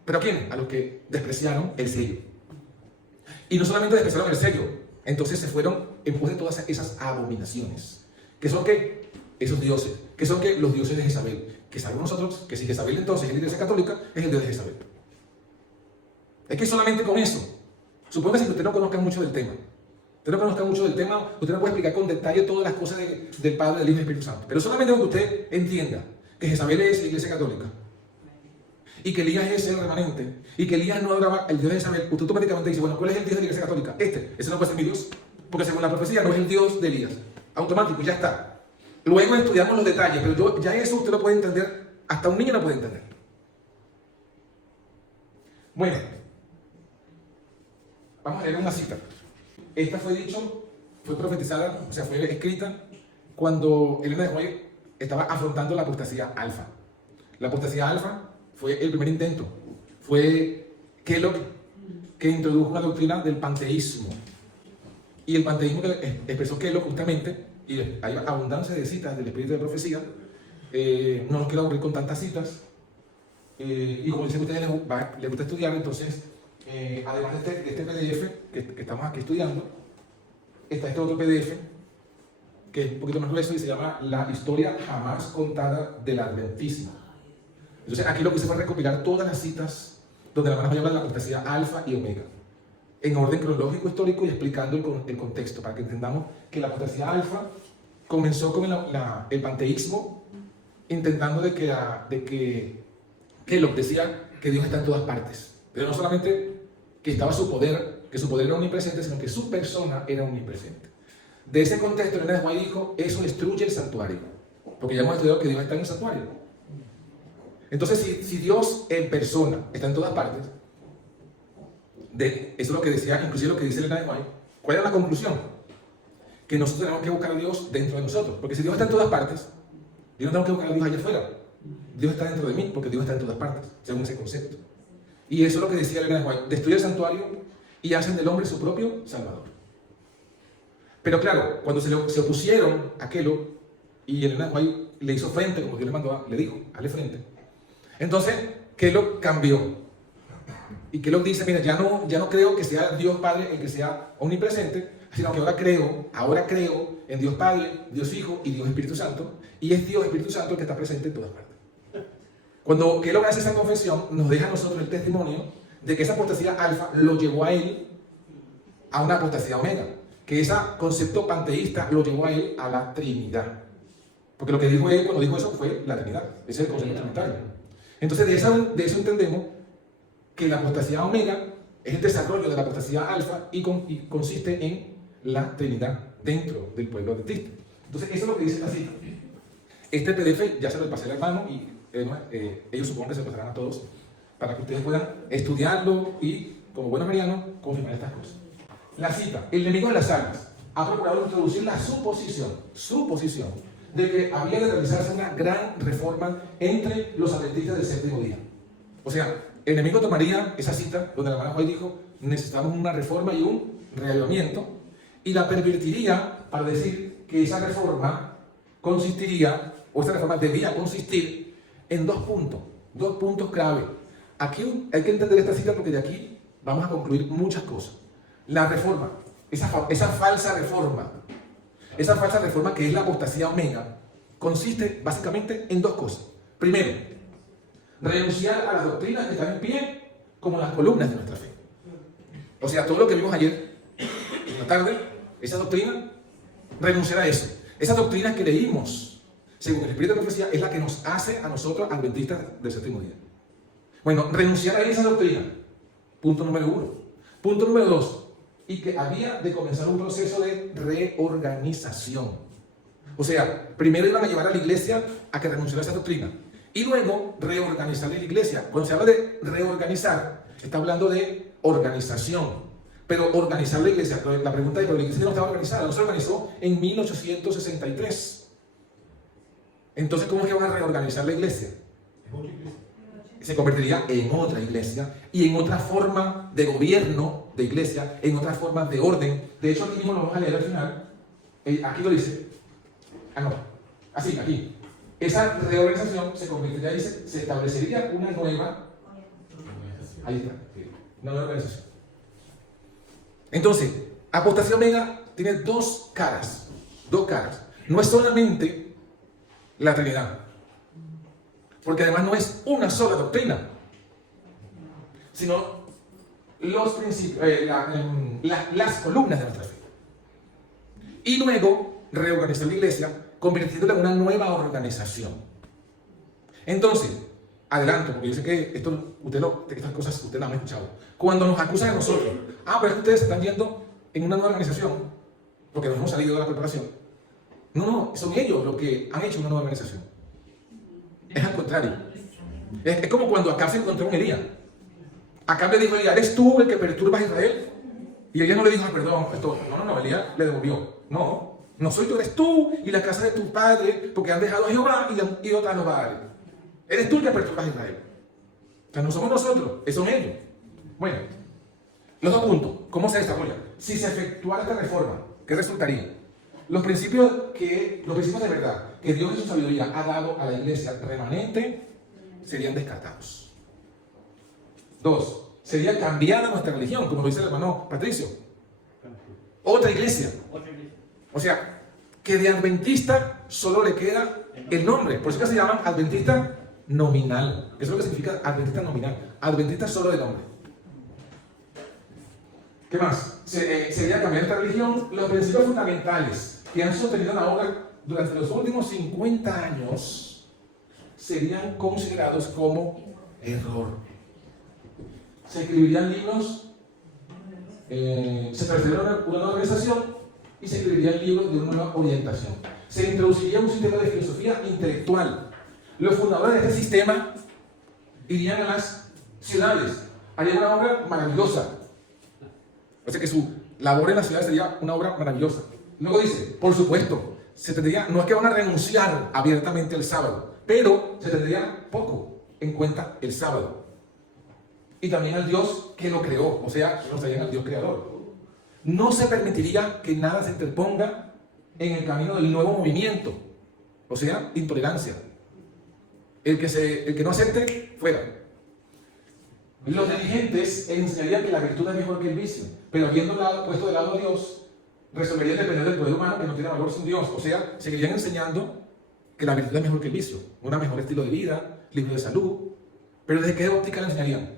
¿Pero a quiénes? A los que despreciaron el sello. Y no solamente despreciaron el sello, entonces se fueron en pos de todas esas abominaciones. ¿Qué son qué? Esos dioses. ¿Qué son qué? Los dioses de Jezabel. Que sabemos nosotros que si Jezabel entonces es la iglesia católica, es el dios de Jezabel. Es que solamente con eso, supongo que si usted no conozca mucho del tema, usted no puede explicar con detalle todas las cosas del Padre, del Hijo y del Espíritu Santo. Pero solamente con que usted entienda que Jezabel es la iglesia católica y que Elías es el remanente y que Elías no adoraba el dios de Jezabel, usted automáticamente dice: bueno, ¿cuál es el dios de la iglesia católica? Ese no puede ser mi Dios, porque según la profecía no es el Dios de Elías. Automático, ya está. Luego estudiamos los detalles, pero ya eso usted lo puede entender, hasta un niño lo puede entender. Bueno, vamos a leer una cita. Esta fue profetizada, o sea, fue escrita cuando Elena de White estaba afrontando la apostasía alfa. La apostasía alfa fue el primer intento. Fue Kellogg que introdujo una doctrina del panteísmo. Y el panteísmo que expresó Kellogg justamente, y hay abundancia de citas del espíritu de profecía, no nos quiero aburrir con tantas citas, y como dicen que a ustedes les gusta estudiar, entonces, además de este PDF que estamos aquí estudiando, está este otro PDF, que es un poquito más grueso y se llama La historia jamás contada del Adventismo. Entonces aquí lo que hice fue recopilar todas las citas donde la hermana habla de la apostasía alfa y omega, en orden cronológico histórico y explicando el contexto, para que entendamos que la apostasía alfa comenzó con el panteísmo, intentando de que Kellogg decía que Dios está en todas partes, pero no solamente que estaba su poder, que su poder era omnipresente, sino que su persona era omnipresente. De ese contexto, Elena de White dijo: eso destruye el santuario, porque ya hemos estudiado que Dios está en el santuario. Entonces, si Dios en persona está en todas partes, eso es lo que decía, inclusive lo que dice Elena de White. ¿Cuál era la conclusión? Que nosotros tenemos que buscar a Dios dentro de nosotros, porque si Dios está en todas partes, yo no tengo que buscar a Dios allá afuera. Dios está dentro de mí, porque Dios está en todas partes, según ese concepto. Y eso es lo que decía Elena de White: destruye el santuario y hacen del hombre su propio salvador. Pero claro, cuando se opusieron a Kellogg y Elena de White le hizo frente, como Dios le mandó, le dijo: hazle frente. Entonces Kellogg cambió. Y Kellogg dice: mira, ya no creo que sea Dios Padre el que sea omnipresente, sino que ahora creo en Dios Padre, Dios Hijo y Dios Espíritu Santo, y es Dios Espíritu Santo el que está presente en todas partes. Cuando Kellogg hace esa confesión, nos deja a nosotros el testimonio de que esa apostasía alfa lo llevó a él a una apostasía omega, que ese concepto panteísta lo llevó a él a la Trinidad. Porque lo que dijo él cuando dijo eso fue la Trinidad, ese es el concepto trinitario. Entonces de eso entendemos que la apostasía omega es el desarrollo de la apostasía alfa y consiste en la Trinidad dentro del pueblo adventista. Entonces eso es lo que dice esta cita. Este PDF ya se lo pasé al hermano y ellos supongo que se lo pasarán a todos para que ustedes puedan estudiarlo y, como buenos marianos, confirmar estas cosas. La cita: el enemigo de las almas ha procurado introducir la suposición de que había de realizarse una gran reforma entre los adventistas del séptimo día. O sea, el enemigo tomaría esa cita donde la hermana White dijo: necesitamos una reforma y un reavivamiento, y la pervertiría para decir que esa reforma consistiría, o esa reforma debía consistir en dos puntos clave. Aquí hay que entender esta cita porque de aquí vamos a concluir muchas cosas. La reforma, esa falsa reforma que es la apostasía omega, consiste básicamente en dos cosas. Primero, renunciar a las doctrinas que están en pie como las columnas de nuestra fe. O sea, todo lo que vimos ayer en la tarde, esa doctrina, renunciar a eso. Esa doctrina que leímos, según el Espíritu de Profecía, es la que nos hace a nosotros adventistas del séptimo día. Bueno, renunciar a esa doctrina. Punto número 1. Punto número 2. Y que había de comenzar un proceso de reorganización. O sea, primero iban a llevar a la iglesia a que renunciara a esa doctrina. Y luego reorganizar la iglesia. Cuando se habla de reorganizar, está hablando de organización. Pero organizar la iglesia, la pregunta es, ¿pero la iglesia no estaba organizada? No se organizó en 1863. Entonces, ¿cómo es que van a reorganizar la iglesia? Se convertiría en otra iglesia y en otra forma de gobierno de iglesia, en otra forma de orden. De hecho, aquí mismo lo vamos a leer al final. Aquí lo dice. No. Así, aquí. Esa reorganización se convertiría, dice, se establecería una nueva. Ahí está. Una nueva organización. Entonces, apostasía omega tiene dos caras. Dos caras. No es solamente la Trinidad. Porque además no es una sola doctrina, sino los principios, las columnas de nuestra fe. Y luego reorganizar la iglesia, convirtiéndola en una nueva organización. Entonces, adelanto, porque yo sé que estas cosas ustedes las han escuchado. Cuando nos acusan a nosotros, pero es que ustedes se están yendo en una nueva organización, porque nos hemos salido de la preparación. No, son ellos los que han hecho una nueva organización. Es al contrario. Es como cuando Acab se encontró con Elías. Acab le dijo a Elías, ¿eres tú el que perturbas a Israel? Y Elías no le dijo, perdón, esto. No, Elías le devolvió. No soy tú, eres tú y la casa de tu padre, porque han dejado a Jehová y han ido tras los Baales. Eres tú el que perturbas a Israel. O sea, no somos nosotros, son ellos. Bueno, los dos puntos. ¿Cómo se desarrolla? Si se efectuara esta reforma, ¿qué resultaría? Los principios de verdad que Dios en su sabiduría ha dado a la iglesia remanente serían descartados. 2. Sería cambiada nuestra religión, como lo dice el hermano Patricio. Otra iglesia. O sea, que de adventista solo le queda el nombre. Por eso que se llaman adventista nominal. Eso es lo que significa adventista nominal. Adventista solo de nombre. ¿Qué más? Sería cambiar esta religión. Los principios fundamentales que han sostenido la obra durante los últimos 50 años serían considerados como error. Se escribirían libros, se perdería una nueva organización y se escribirían libros de una nueva orientación. Se introduciría un sistema de filosofía intelectual. Los fundadores de este sistema irían a las ciudades, harían una obra maravillosa. O sea que su labor en la ciudad sería una obra maravillosa. Luego dice, por supuesto, no es que van a renunciar abiertamente el sábado, pero se tendría poco en cuenta el sábado. Y también al Dios que lo creó, o sea, no serían al Dios creador. No se permitiría que nada se interponga en el camino del nuevo movimiento, o sea, intolerancia. El que no acepte, fuera. Los dirigentes enseñarían que la virtud es mejor que el vicio, pero habiendo puesto de lado a Dios, resolverían depender del poder humano que no tiene valor sin Dios. O sea, seguirían enseñando que la virtud es mejor que el vicio, un mejor estilo de vida, libre de salud. Pero ¿desde qué óptica le enseñarían?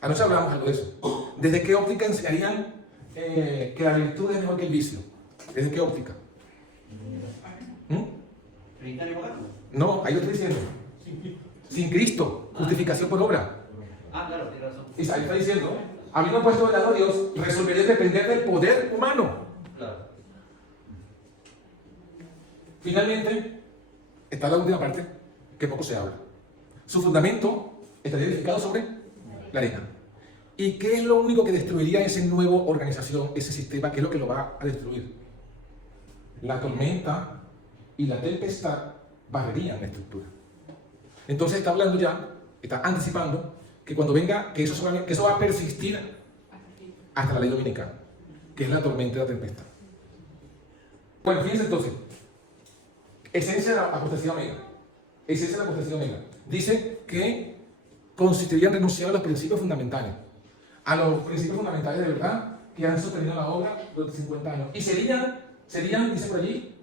Anoche hablamos algo de eso. ¿Desde qué óptica enseñarían que la virtud es mejor que el vicio? ¿Desde qué óptica? No, ahí lo estoy diciendo. Sin Cristo, justificación por obra. Claro, tiene razón. Y ahí está diciendo, habiendo puesto de lado a Dios, resolvería depender del poder humano. Claro. Finalmente, está la última parte, que poco se habla. Su fundamento estaría edificado sobre la arena. ¿Y qué es lo único que destruiría esa nueva organización, ese sistema? ¿Qué es lo que lo va a destruir? La tormenta y la tempestad barrerían la estructura. Entonces está hablando ya, está anticipando que cuando venga, que eso va a persistir hasta la ley dominicana, que es la tormenta y la tempestad. Bueno, fíjense entonces, esencia de la apostasía omega. Esencia de la apostasía omega. Dice que consistiría en renunciar a los principios fundamentales. A los principios fundamentales de verdad que han sostenido la obra durante 50 años. Y serían dice por allí,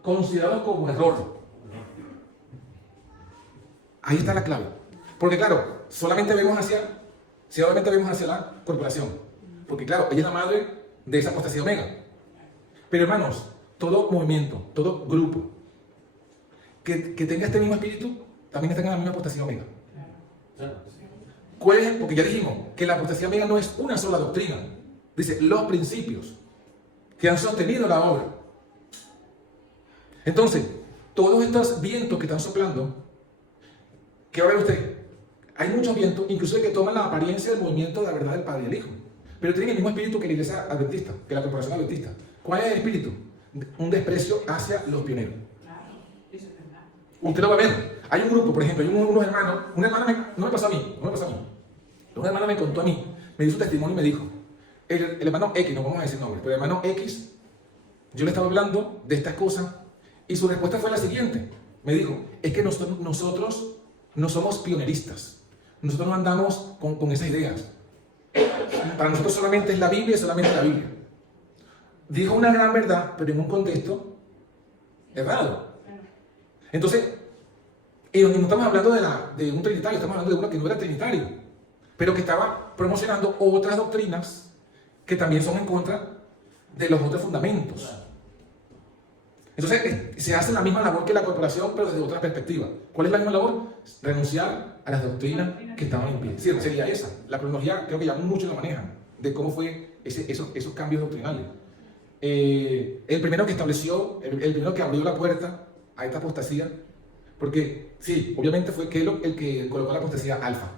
considerados como error. Ahí está la clave. Porque claro, solamente vemos hacia la corporación. Porque claro, ella es la madre de esa apostasía omega. Pero hermanos, todo movimiento, todo grupo que tenga este mismo espíritu, también está en la misma apostasía omega. ¿Cuál es? Porque ya dijimos que la apostasía omega no es una sola doctrina. Dice, los principios que han sostenido la obra. Entonces, todos estos vientos que están soplando, ¿qué va a ver usted? Hay muchos vientos, inclusive que toman la apariencia del movimiento de la verdad del Padre y el Hijo. Pero tienen el mismo espíritu que la iglesia adventista, que la corporación adventista. ¿Cuál es el espíritu? Un desprecio hacia los pioneros. Usted lo va a ver. Hay un grupo, por ejemplo, hay unos hermanos, una hermana no me pasó a mí. Una hermana me contó a mí, me dio su testimonio y me dijo, el hermano X, no vamos a decir nombre, pero el hermano X, yo le estaba hablando de estas cosas y su respuesta fue la siguiente. Me dijo, es que nosotros no somos pioneristas. Nosotros no andamos con esas ideas. Para nosotros solamente es la Biblia y solamente la Biblia. Dijo una gran verdad, pero en un contexto errado. Entonces, no estamos hablando de un trinitario, estamos hablando de uno que no era trinitario, pero que estaba promocionando otras doctrinas que también son en contra de los otros fundamentos. Entonces, se hace la misma labor que la corporación, pero desde otra perspectiva. ¿Cuál es la misma labor? Renunciar a las doctrinas que estaban en pie. Sí, sería esa. La cronología creo que ya muchos lo manejan, de cómo fue esos cambios doctrinales. El primero que estableció, el primero que abrió la puerta a esta apostasía, porque sí, obviamente fue Kelo el que colocó la apostasía alfa.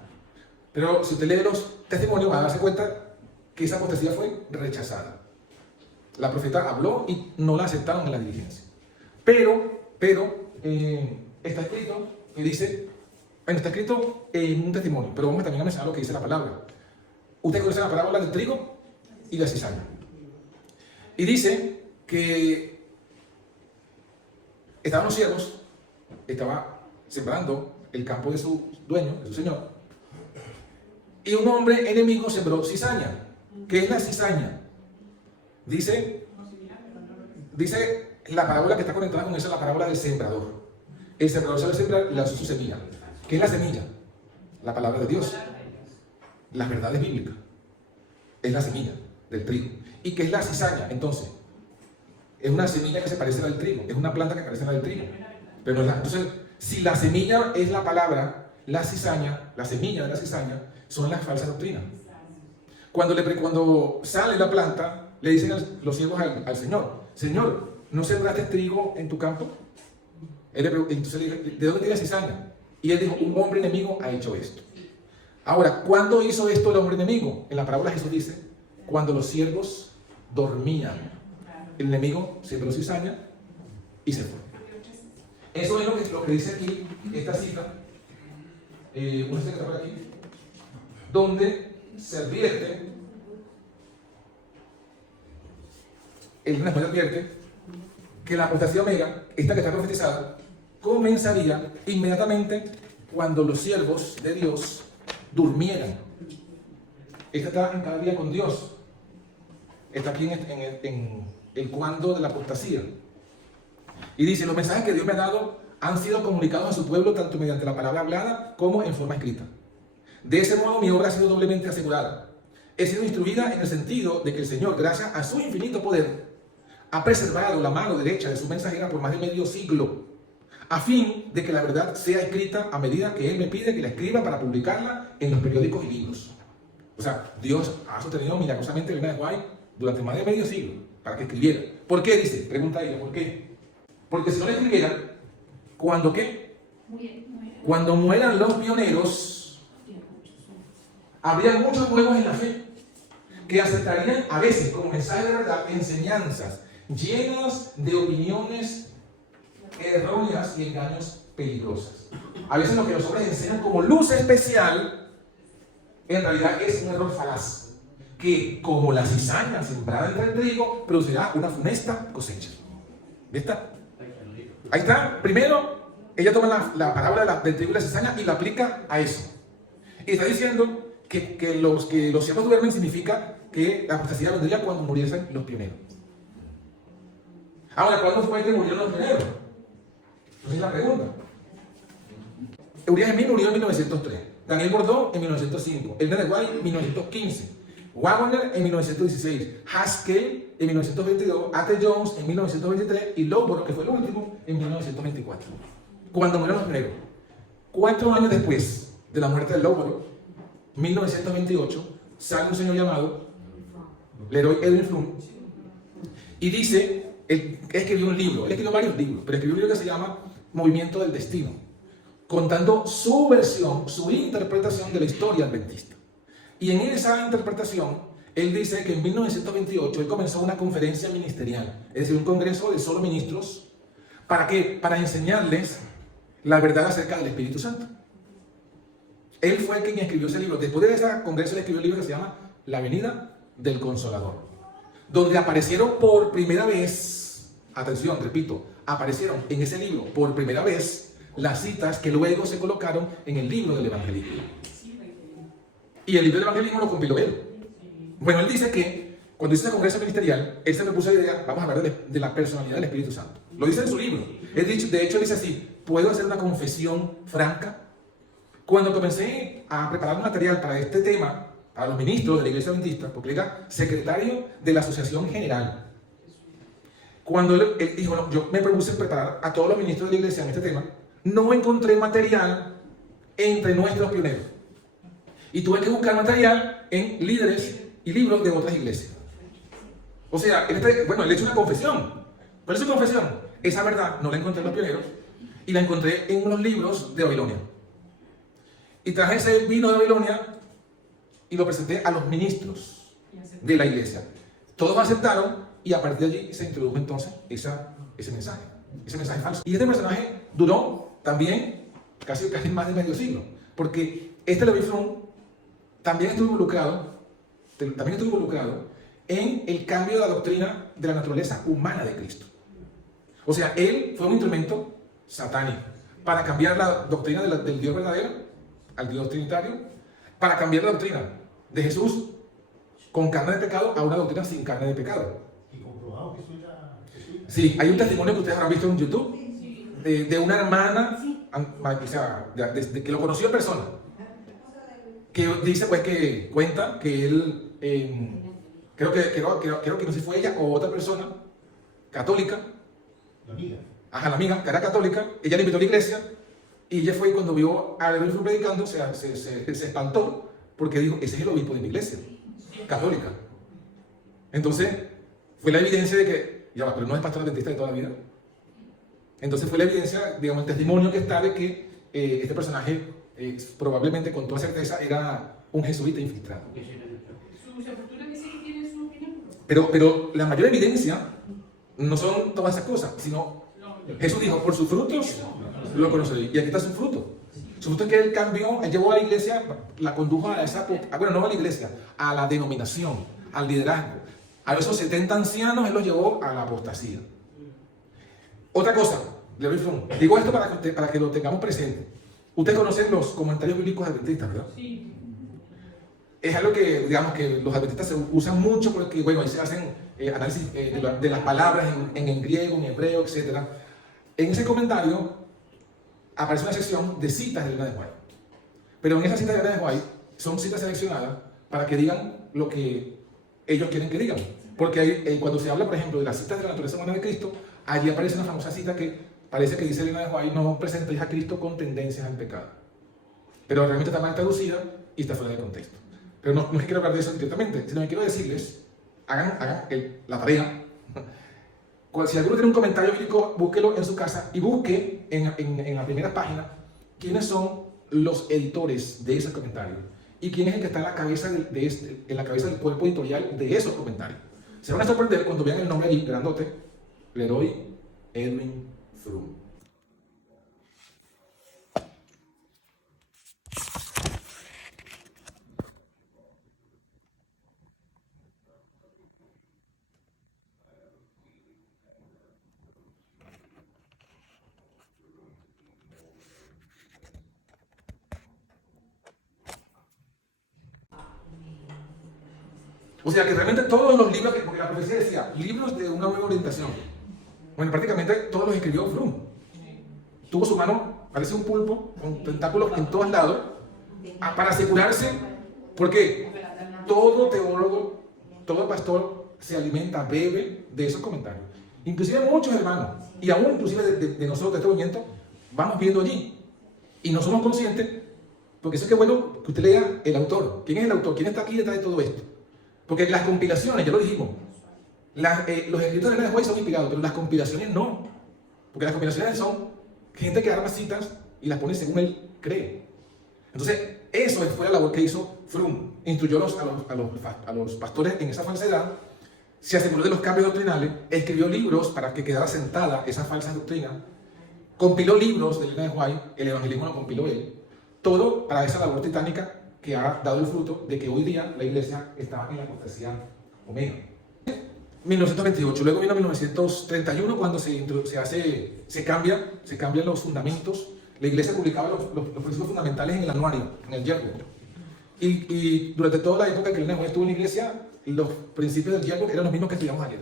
Pero si usted lee los testimonios, va a darse cuenta que esa apostasía fue rechazada. La profeta habló y no la aceptaron en la dirigencia. Pero está escrito que dice, bueno, está escrito en un testimonio, pero vamos también a mencionar lo que dice la palabra. Usted conoce la parábola del trigo y la cizaña. Y dice que estaban los siervos, estaba sembrando el campo de su dueño, de su señor, y un hombre enemigo sembró cizaña. ¿Qué es la cizaña? Dice la parábola que está conectada con eso, la parábola del sembrador. El sembrador sabe sembrar y lanzó su semilla. ¿Qué es la semilla? La palabra de Dios. Las verdades bíblicas. Es la semilla del trigo. ¿Y qué es la cizaña? Entonces, es una semilla que se parece a la del trigo. Es una planta que parece a la del trigo. Pero no es entonces, si la semilla es la palabra, la cizaña, la semilla de la cizaña, son las falsas doctrinas. Cuando sale la planta, le dicen los siervos al Señor, Señor, ¿no sembraste trigo en tu campo? Entonces le dice, ¿de dónde tiene la cizaña? Y él dijo, un hombre enemigo ha hecho esto. Ahora, ¿cuándo hizo esto el hombre enemigo? En la parábola Jesús dice, cuando los siervos dormían. El enemigo sembró cizaña y se fue. Eso es lo que dice aquí, esta cita, una cita que está por aquí, donde se advierte, el después advierte que la apostasía omega, esta que está profetizada, comenzaría inmediatamente cuando los siervos de Dios durmieran. Esta está en cada día con Dios. Está aquí en el cuándo de la apostasía. Y dice, los mensajes que Dios me ha dado han sido comunicados a su pueblo tanto mediante la palabra hablada como en forma escrita. De ese modo mi obra ha sido doblemente asegurada. He sido instruida en el sentido de que el Señor, gracias a su infinito poder, ha preservado la mano derecha de su mensajera por más de medio siglo, a fin de que la verdad sea escrita a medida que Él me pide que la escriba para publicarla en los periódicos y libros. O sea, Dios ha sostenido milagrosamente a Elena de White durante más de medio siglo para que escribiera. ¿Por qué? Dice, pregunta ella, ¿por qué? Porque si no le escribiera, ¿cuándo qué? Cuando mueran los pioneros, habría muchos nuevos en la fe que aceptarían a veces como mensaje de verdad enseñanzas llenas de opiniones erróneas y engaños peligrosos. A veces lo que los hombres enseñan como luz especial, en realidad es un error falaz, que como la cizaña sembrada entre el trigo, producirá una funesta cosecha. ¿Viste? Ahí está. Primero, ella toma la parábola del trigo y la cizaña y la aplica a eso. Y está diciendo que los siervos duermen significa que la apostasía vendría cuando muriesen los pioneros. Ahora, ¿cuándo fue que murieron los pioneros? Esa es la pregunta. Uriah Smith murió en 1903. Daniel Bordeaux en 1905. Elena de White en 1915. Wagner en 1916. Haskell en 1922. A.T. Jones en 1923. Y Loughborough, que fue el último, en 1924. Cuando murieron los negros. 4 años después de la muerte de Loughborough, 1928, sale un señor llamado Leroy Edwin Froome y dice, él escribió un libro, él escribió varios libros, pero escribió un libro que se llama Movimiento del Destino, contando su versión, su interpretación de la historia adventista. Y en esa interpretación, él dice que en 1928 él comenzó una conferencia ministerial, es decir, un congreso de solo ministros. ¿Para qué? Para enseñarles la verdad acerca del Espíritu Santo. Él fue quien escribió ese libro. Después de ese congreso, él escribió un libro que se llama La venida del Consolador, donde aparecieron por primera vez, atención, repito, aparecieron en ese libro por primera vez las citas que luego se colocaron en el libro del evangelismo. Y el libro del evangelismo lo compiló él. Bueno, él dice que cuando hizo ese congreso ministerial, él se me puso la idea, vamos a hablar de la personalidad del Espíritu Santo. Lo dice en su libro. De hecho, dice así, ¿puedo hacer una confesión franca? Cuando comencé a preparar un material para este tema, para los ministros de la Iglesia Adventista, porque él era secretario de la Asociación General, cuando él dijo, no, yo me propuse preparar a todos los ministros de la Iglesia en este tema, no encontré material entre nuestros pioneros. Y tuve que buscar material en líderes y libros de otras iglesias. O sea, él hecho una confesión. ¿Cuál es su confesión? Esa verdad no la encontré en los pioneros y la encontré en unos libros de Babilonia. Y traje ese vino de Babilonia y lo presenté a los ministros de la iglesia. Todos aceptaron y a partir de allí se introdujo entonces ese mensaje falso. Y este personaje duró también casi más de medio siglo, porque este Levi Froome también estuvo involucrado en el cambio de la doctrina de la naturaleza humana de Cristo. O sea, él fue un instrumento satánico para cambiar la doctrina del Dios verdadero al Dios trinitario, para cambiar la doctrina de Jesús con carne de pecado a una doctrina sin carne de pecado. Y comprobado que eso era... Sí, hay un testimonio que ustedes habrán visto en YouTube de una hermana, o sea, que lo conoció en persona, que dice pues que cuenta que él, creo que no sé si fue ella o otra persona católica, La amiga. ajá, la amiga que era católica, ella le invitó a la iglesia. Y ella fue cuando vio a Levi Froome predicando, se espantó, porque dijo, ese es el obispo de mi iglesia, católica. Entonces, fue la evidencia de que, ya va, pero no es pastor adventista de toda la vida. Entonces fue la evidencia, digamos, el testimonio que está de que este personaje probablemente con toda certeza era un jesuita infiltrado. Su sepultura dice que tiene su opinión. Pero la mayor evidencia no son todas esas cosas, sino Jesús dijo, por sus frutos lo conoceréis. Y aquí está su fruto. Su fruto es que él cambió, él llevó a la iglesia, la condujo a esa, bueno, no a la iglesia, a la denominación, al liderazgo. A esos 70 ancianos él los llevó a la apostasía. Otra cosa, Levi Froome, digo esto para que lo tengamos presente. Ustedes conocen los comentarios bíblicos adventistas, ¿verdad? Sí. Es algo que, digamos, que los adventistas se usan mucho porque, bueno, ahí se hacen análisis de las palabras en griego, en hebreo, etc. En ese comentario aparece una sección de citas de Elena de White. Pero en esas citas de Elena de White son citas seleccionadas para que digan lo que ellos quieren que digan. Porque ahí, cuando se habla, por ejemplo, de las citas de la naturaleza humana de Cristo, allí aparece una famosa cita que parece que dice Elena de White, no presentéis a Cristo con tendencias al pecado. Pero realmente está mal traducida y está fuera de contexto. Pero no es que quiero hablar de eso directamente, sino que quiero decirles, hagan la tarea. Si alguno tiene un comentario bíblico, búsquelo en su casa y busque en la primera página quiénes son los editores de ese comentario y quién es el que está en la cabeza, en la cabeza del cuerpo editorial de esos comentarios. Se van a sorprender cuando vean el nombre allí, grandote, Leroy Edwin Froome. O sea que realmente todos los libros, porque la profecía decía, libros de una nueva orientación. Bueno, prácticamente todos los escribió Froome. Tuvo su mano parece un pulpo con tentáculos en todos lados, para asegurarse, porque todo teólogo, todo pastor se alimenta, bebe de esos comentarios. Inclusive muchos hermanos, y aún inclusive de nosotros, de este movimiento, vamos viendo allí, y no somos conscientes, porque eso es que bueno que usted lea el autor. ¿Quién es el autor? ¿Quién está aquí detrás de todo esto? Porque las compilaciones, ya lo dijimos, los escritos de la White son inspirados, pero las compilaciones no. Porque las compilaciones son gente que arma citas y las pone según él cree. Entonces, eso fue la labor que hizo Frum. Instruyó a los pastores en esa falsedad, se aseguró de los cambios doctrinales, escribió libros para que quedara sentada esa falsa doctrina, compiló libros de Elena de White, el evangelismo lo compiló él, todo para esa labor titánica que ha dado el fruto de que hoy día la iglesia está en la apostasía omega. 1928, luego vino 1931 cuando se cambian los fundamentos. La iglesia publicaba los principios fundamentales en el anuario, en el yearbook. Y durante toda la época que Elena White estuvo en la iglesia, los principios del yearbook eran los mismos que estudiamos ayer.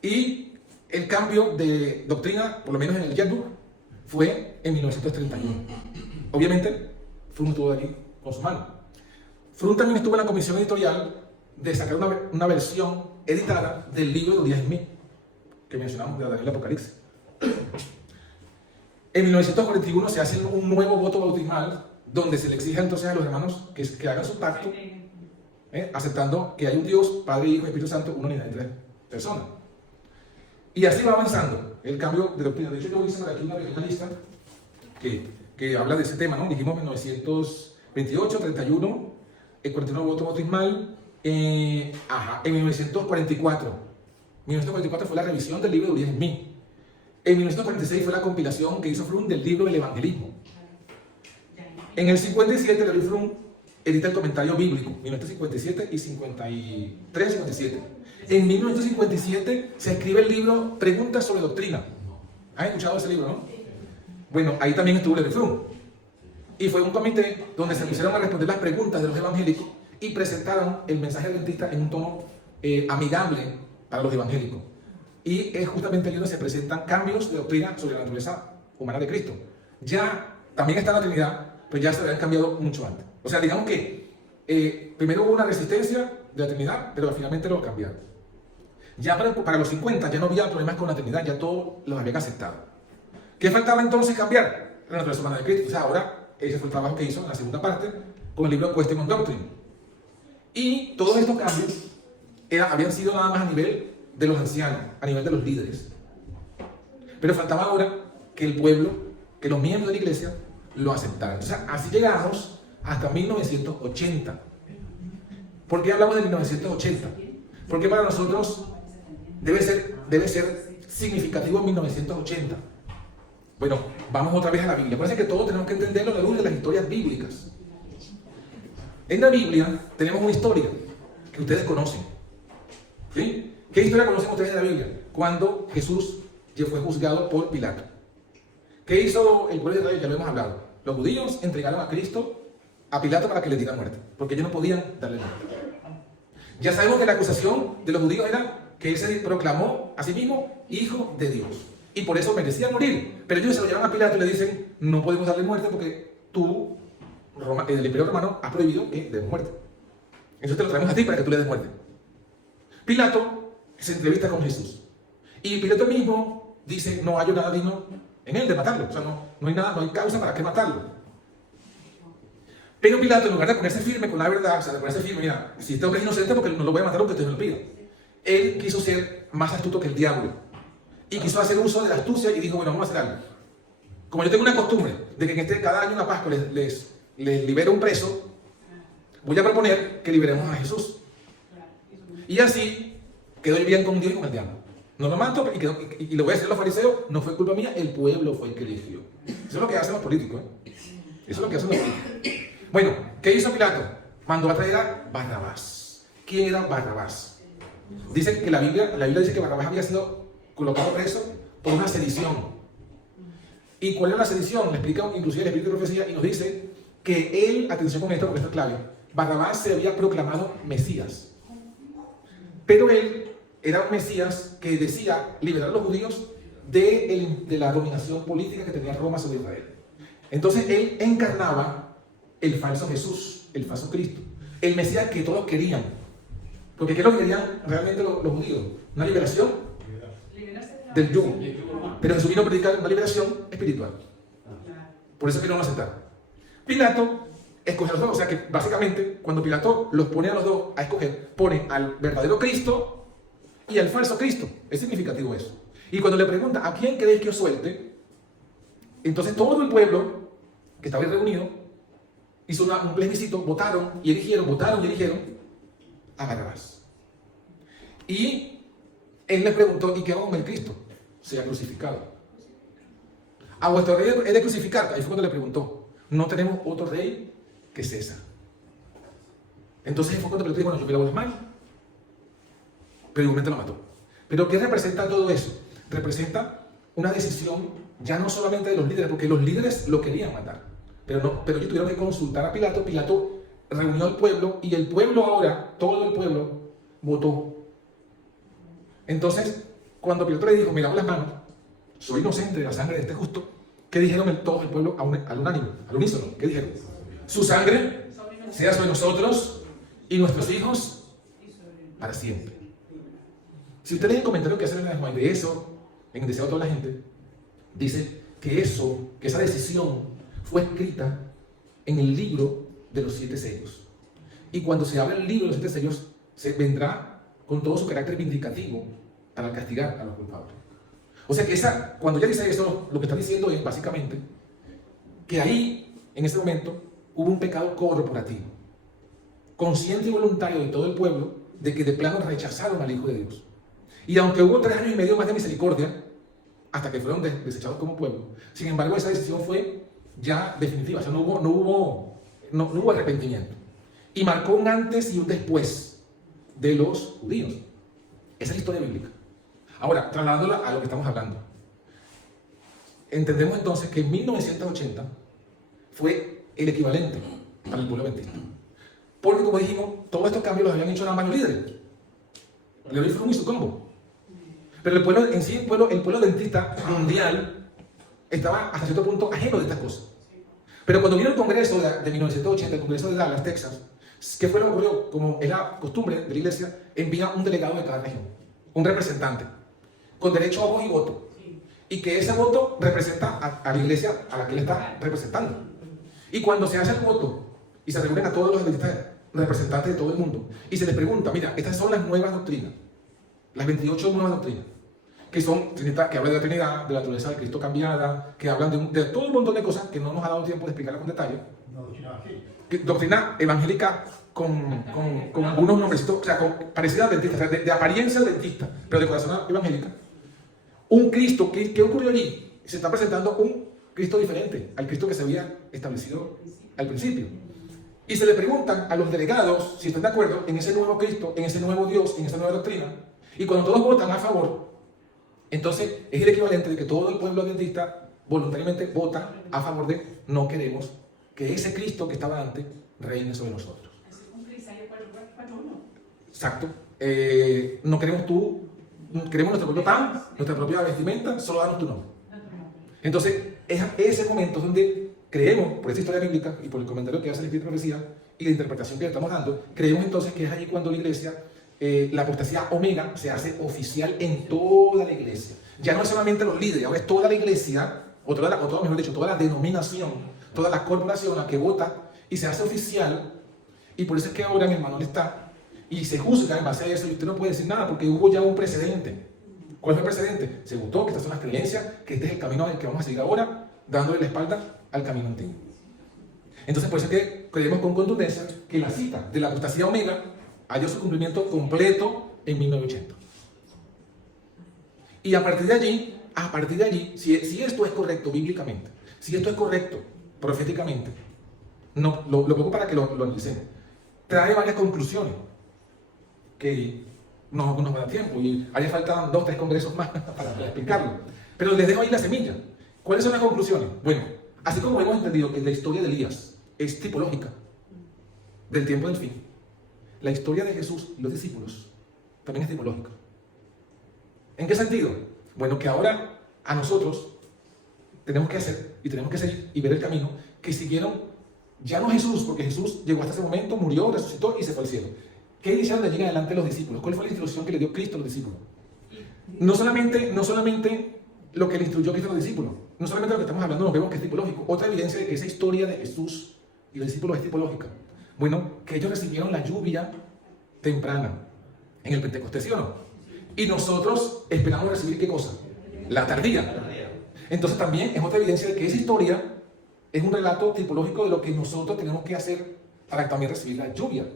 Y el cambio de doctrina, por lo menos en el yearbook, fue en 1931. Obviamente, Frum estuvo allí con su mano. Frum también estuvo en la comisión editorial de sacar una versión editada del libro de Uriah Smith, que mencionamos de Daniel Apocalipsis. En 1941 se hace un nuevo voto bautismal donde se le exige entonces a los hermanos que hagan su pacto, aceptando que hay un Dios, Padre, Hijo y Espíritu Santo, una unidad de tres personas. Y así va avanzando el cambio de doctrina. De hecho, yo hice por aquí una pequeña lista que habla de ese tema, ¿no? Dijimos 1928, 31, el 49 voto bautismal. En 1944 fue la revisión del libro de Uriah Smith. En 1946 fue la compilación que hizo Frum del libro del evangelismo. En el 57 David Frum edita el comentario bíblico, 1957 y 53, 57. En 1957 se escribe el libro Preguntas sobre Doctrina. ¿Han escuchado ese libro, no? Bueno, ahí también estuvo David Frum. Y fue un comité donde se pusieron a responder las preguntas de los evangélicos y presentaron el mensaje adventista en un tono amigable para los evangélicos. Y es justamente allí donde se presentan cambios de doctrina sobre la naturaleza humana de Cristo. Ya también está la Trinidad, pero ya se habían cambiado mucho antes. O sea, digamos que primero hubo una resistencia de la Trinidad, pero finalmente lo cambiaron. Ya para los 50 ya no había problemas con la Trinidad, ya todos los habían aceptado. ¿Qué faltaba entonces cambiar? La naturaleza humana de Cristo. O sea, ahora ese fue el trabajo que hizo en la segunda parte con el libro Question on Doctrine. Y todos estos cambios habían sido nada más a nivel de los ancianos, a nivel de los líderes. Pero faltaba ahora que el pueblo, que los miembros de la iglesia lo aceptaran. O sea, así llegamos hasta 1980. ¿Por qué hablamos de 1980? Porque para nosotros debe ser significativo 1980. Bueno, vamos otra vez a la Biblia. Parece que todos tenemos que entenderlo a la luz de las historias bíblicas. En la Biblia tenemos una historia que ustedes conocen. ¿Sí? ¿Qué historia conocen ustedes de la Biblia? Cuando Jesús fue juzgado por Pilato. ¿Qué hizo el pueblo de Israel? Ya lo hemos hablado. Los judíos entregaron a Cristo a Pilato para que le diera muerte, porque ellos no podían darle muerte. Ya sabemos que la acusación de los judíos era que él se proclamó a sí mismo Hijo de Dios. Y por eso merecía morir. Pero ellos se lo llevan a Pilato y le dicen, no podemos darle muerte porque tú, el imperio romano, ha prohibido que demos muerte. Entonces te lo traemos a ti para que tú le des muerte. Pilato se entrevista con Jesús. Y Pilato mismo dice, no hay nada digno en él de matarlo. O sea, no hay causa para que matarlo. Pero Pilato, en lugar de ponerse firme con la verdad, o sea, de ponerse firme, mira, si este hombre es inocente porque no lo voy a matar aunque ustedes me lo pidan. Él quiso ser más astuto que el diablo. Y quiso hacer uso de la astucia y dijo, bueno, vamos a hacer algo. Como yo tengo una costumbre de que cada año en la Pascua les libero un preso, voy a proponer que liberemos a Jesús. Y así quedó yo bien con Dios y con el diablo. No lo mato y le voy a decir a los fariseos, no fue culpa mía, el pueblo fue el que eligió. Eso es lo que hacen los políticos. Eso es lo que hacen los políticos. Bueno, ¿qué hizo Pilato? Mandó a traer a Barrabás. ¿Quién era Barrabás? Dice que la Biblia dice que Barrabás había sido colocado preso por una sedición. ¿Y cuál era la sedición? Le explica inclusive el Espíritu de Profecía y nos dice que él, atención con esto porque esto es clave, Barrabás se había proclamado Mesías. Pero él era un Mesías que decía liberar a los judíos de la dominación política que tenía Roma sobre Israel. Entonces él encarnaba el falso Jesús, el falso Cristo, el Mesías que todos querían. Porque ¿qué es lo que querían realmente los judíos? Una liberación del yugo. Pero Jesús vino a predicar una liberación espiritual. Por eso que no lo aceptaron. Pilato escogió a los dos. O sea que básicamente cuando Pilato los pone a los dos a escoger, pone al verdadero Cristo y al falso Cristo. Es significativo eso. Y cuando le pregunta ¿a quién queréis que os suelte? Entonces todo el pueblo que estaba ahí reunido hizo un plebiscito, votaron y eligieron a Barrabás. Y él les preguntó, ¿y qué hago con el Cristo? Sea crucificado. ¿A vuestro rey es de crucificar? Ahí fue cuando le preguntó. No tenemos otro rey que César. Entonces ahí fue cuando Pilato dijo, bueno, yo me lavo las manos. Pero igualmente lo mató. ¿Pero qué representa todo eso? Representa una decisión ya no solamente de los líderes, porque los líderes lo querían matar. Pero ellos tuvieron que consultar a Pilato. Pilato reunió al pueblo y el pueblo ahora, todo el pueblo, votó. Entonces, cuando Pilato le dijo, me lavo las manos, soy inocente de la sangre de este justo, ¿qué dijeron todo el pueblo al unánime, al unísono? ¿Qué dijeron? Su sangre sea sobre nosotros y nuestros hijos para siempre. Si usted lee el comentario que hacen de eso, en el deseo de toda la gente, dice que esa decisión fue escrita en el libro de los 7 sellos. Y cuando se abre el libro de los 7 sellos, se vendrá con todo su carácter vindicativo para castigar a los culpables. O sea que cuando ella dice eso, lo que está diciendo es básicamente que ahí, en ese momento, hubo un pecado corporativo, consciente y voluntario de todo el pueblo, de que de plano rechazaron al Hijo de Dios. Y aunque hubo 3 años y medio más de misericordia, hasta que fueron desechados como pueblo, sin embargo esa decisión fue ya definitiva, o sea, no hubo arrepentimiento. Y marcó un antes y un después de los judíos. Esa es la historia bíblica. Ahora, trasladándola a lo que estamos hablando. Entendemos entonces que en 1980 fue el equivalente para el pueblo adventista. Porque, como dijimos, todos estos cambios los habían hecho nada más los líderes. Levi Frum y su combo. Pero el pueblo en sí, el pueblo adventista mundial, estaba hasta cierto punto ajeno de estas cosas. Pero cuando vino el Congreso de 1980, el Congreso de Dallas, Texas, ¿qué fue lo que ocurrió? Como es la costumbre de la iglesia, envía un delegado de cada región, un representante, con derecho a voz y voto. Y que ese voto representa a la iglesia a la que él está representando. Y cuando se hace el voto y se reúnen a todos los representantes de todo el mundo y se les pregunta, mira, estas son las nuevas doctrinas, las 28 nuevas doctrinas, que hablan de la Trinidad, de la naturaleza de Cristo cambiada, que hablan de todo un montón de cosas que no nos ha dado tiempo de explicarlas con detalle. No, doctrina evangélica. Doctrina evangélica con algunos nombrecitos, o sea, parecida a dentista, o sea, de apariencia dentista, pero de corazón evangélica. Un Cristo, ¿qué ocurrió allí? Se está presentando un Cristo diferente al Cristo que se había establecido al principio. Y se le preguntan a los delegados si están de acuerdo en ese nuevo Cristo, en ese nuevo Dios, en esa nueva doctrina. Y cuando todos votan a favor, entonces es el equivalente de que todo el pueblo adventista voluntariamente vota a favor de no queremos que ese Cristo que estaba antes reine sobre nosotros. Exacto. No queremos queremos nuestro propio pan, nuestra propia vestimenta, solo danos tu nombre. Entonces, es ese momento donde creemos, por esta historia bíblica y por el comentario que hace el Espíritu de Profecía y la interpretación que le estamos dando, creemos entonces que es allí cuando la iglesia, la apostasía omega, se hace oficial en toda la iglesia. Ya no es solamente los líderes, ahora es toda la iglesia, mejor dicho, toda la denominación, toda la corporación la que vota y se hace oficial. Y por eso es que ahora mi hermano está y se juzga en base a eso y usted no puede decir nada porque hubo ya un precedente. ¿Cuál fue el precedente? Se votó que estas son las creencias, que este es el camino al que vamos a seguir ahora, dándole la espalda al camino antiguo. Entonces, por eso es que creemos con contundencia que la cita de la apostasía omega halló su cumplimiento completo en 1980. Y a partir de allí, si esto es correcto bíblicamente, si esto es correcto proféticamente, lo pongo para que lo analicemos, trae varias conclusiones que no va a dar tiempo y haría falta 2 o 3 congresos más para explicarlo. Pero les dejo ahí la semilla. ¿Cuáles son las conclusiones? Bueno, así como hemos entendido que la historia de Elías es tipológica del tiempo del fin, la historia de Jesús y los discípulos también es tipológica. ¿En qué sentido? Bueno, que ahora a nosotros tenemos que hacer y tenemos que seguir y ver el camino que siguieron ya no Jesús, porque Jesús llegó hasta ese momento, murió, resucitó y se fue al cielo. ¿Qué hicieron de allí en adelante los discípulos? ¿Cuál fue la instrucción que le dio Cristo a los discípulos? No solamente lo que le instruyó Cristo a los discípulos, no solamente lo que estamos hablando, nos vemos que es tipológico. Otra evidencia de que esa historia de Jesús y los discípulos es tipológica. Bueno, que ellos recibieron la lluvia temprana en el Pentecostés, ¿sí o no? Y nosotros esperamos recibir ¿qué cosa? La tardía. Entonces también es otra evidencia de que esa historia es un relato tipológico de lo que nosotros tenemos que hacer para también recibir la lluvia.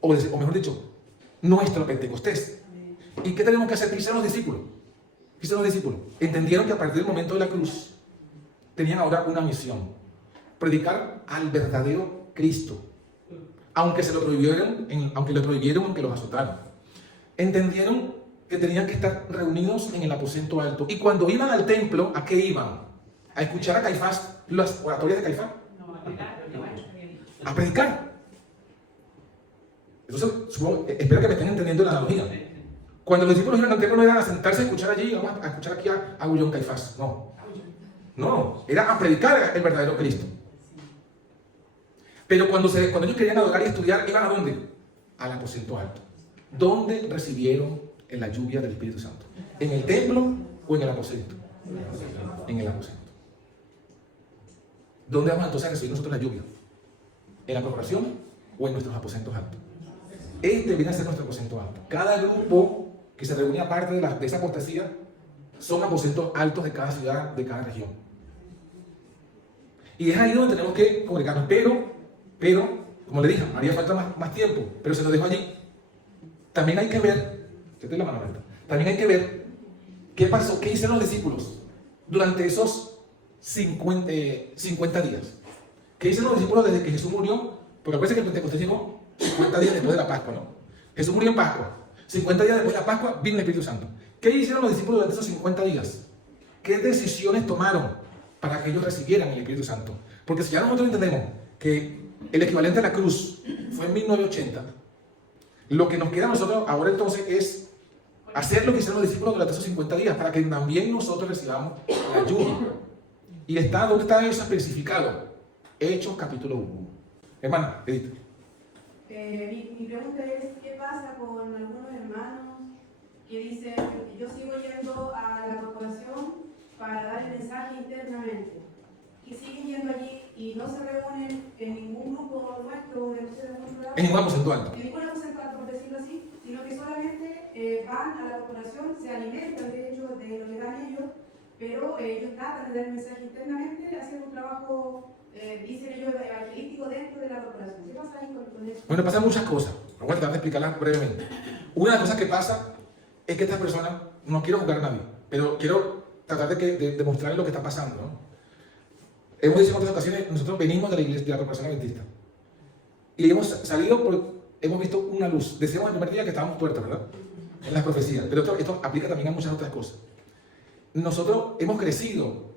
O mejor dicho, nuestro Pentecostés. ¿Y qué tenemos que hacer? ¿Qué hicieron los discípulos? ¿Qué hicieron los discípulos? Entendieron que a partir del momento de la cruz tenían ahora una misión: predicar al verdadero Cristo, aunque se lo prohibieron, aunque los azotaron. Entendieron que tenían que estar reunidos en el aposento alto. Y cuando iban al templo, ¿a qué iban? ¿A escuchar a Caifás, las oratorias de Caifás? No, a predicar, A predicar. Entonces, espero que me estén entendiendo la analogía. Cuando los discípulos iban al templo no eran a sentarse a escuchar allí, vamos a escuchar aquí a Gullón Caifás. No, era a predicar el verdadero Cristo. Pero cuando ellos querían adorar y estudiar, ¿iban a dónde? Al aposento alto. ¿Dónde recibieron la lluvia del Espíritu Santo? ¿En el templo o en el aposento? En el aposento. ¿Dónde vamos entonces a recibir nosotros la lluvia? ¿En la corporación o en nuestros aposentos altos? Este viene a ser nuestro aposento alto. Cada grupo que se reúne aparte de esa apostasía son aposentos altos de cada ciudad, de cada región. Y es ahí donde tenemos que congregarnos. Pero, como le dije, haría falta más tiempo, pero se lo dejo allí. También hay que ver, también hay que ver qué pasó, qué hicieron los discípulos durante esos 50 días. ¿Qué hicieron los discípulos desde que Jesús murió? Porque acuérdense que el Pentecostés llegó 50 días después de la Pascua, ¿no? Jesús murió en Pascua. 50 días después de la Pascua vino el Espíritu Santo. ¿Qué hicieron los discípulos durante esos 50 días? ¿Qué decisiones tomaron para que ellos recibieran el Espíritu Santo? Porque si ya nosotros entendemos que el equivalente a la cruz fue en 1980, lo que nos queda a nosotros ahora entonces es hacer lo que hicieron los discípulos durante esos 50 días para que también nosotros recibamos la lluvia. ¿Y dónde está eso especificado? Hechos capítulo 1. Hermana, Edith. Mi pregunta es, ¿qué pasa con algunos hermanos que dicen, yo sigo yendo a la corporación para dar el mensaje internamente, y siguen yendo allí y no se reúnen en ningún grupo nuestro En ningún aposento alto. En ningún aposento alto, por decirlo así, sino que solamente van a la corporación, se alimentan de hecho de lo que dan ellos, pero ellos tratan de dar el mensaje internamente, haciendo un trabajo, dicen ellos, evangelístico dentro de la corporación. ¿Qué pasa ahí con eso? Bueno, pasan muchas cosas. Voy a tratar de explicarlas brevemente. Una de las cosas que pasa es que esta persona, no quiero juzgar a nadie, pero quiero tratar de mostrarles lo que está pasando, ¿no? Hemos dicho en otras ocasiones, nosotros venimos de la iglesia, de la corporación adventista. Y hemos salido hemos visto una luz. Decíamos el primer día que estábamos tuertos, ¿verdad? En las profecías. Pero esto aplica también a muchas otras cosas. Nosotros hemos crecido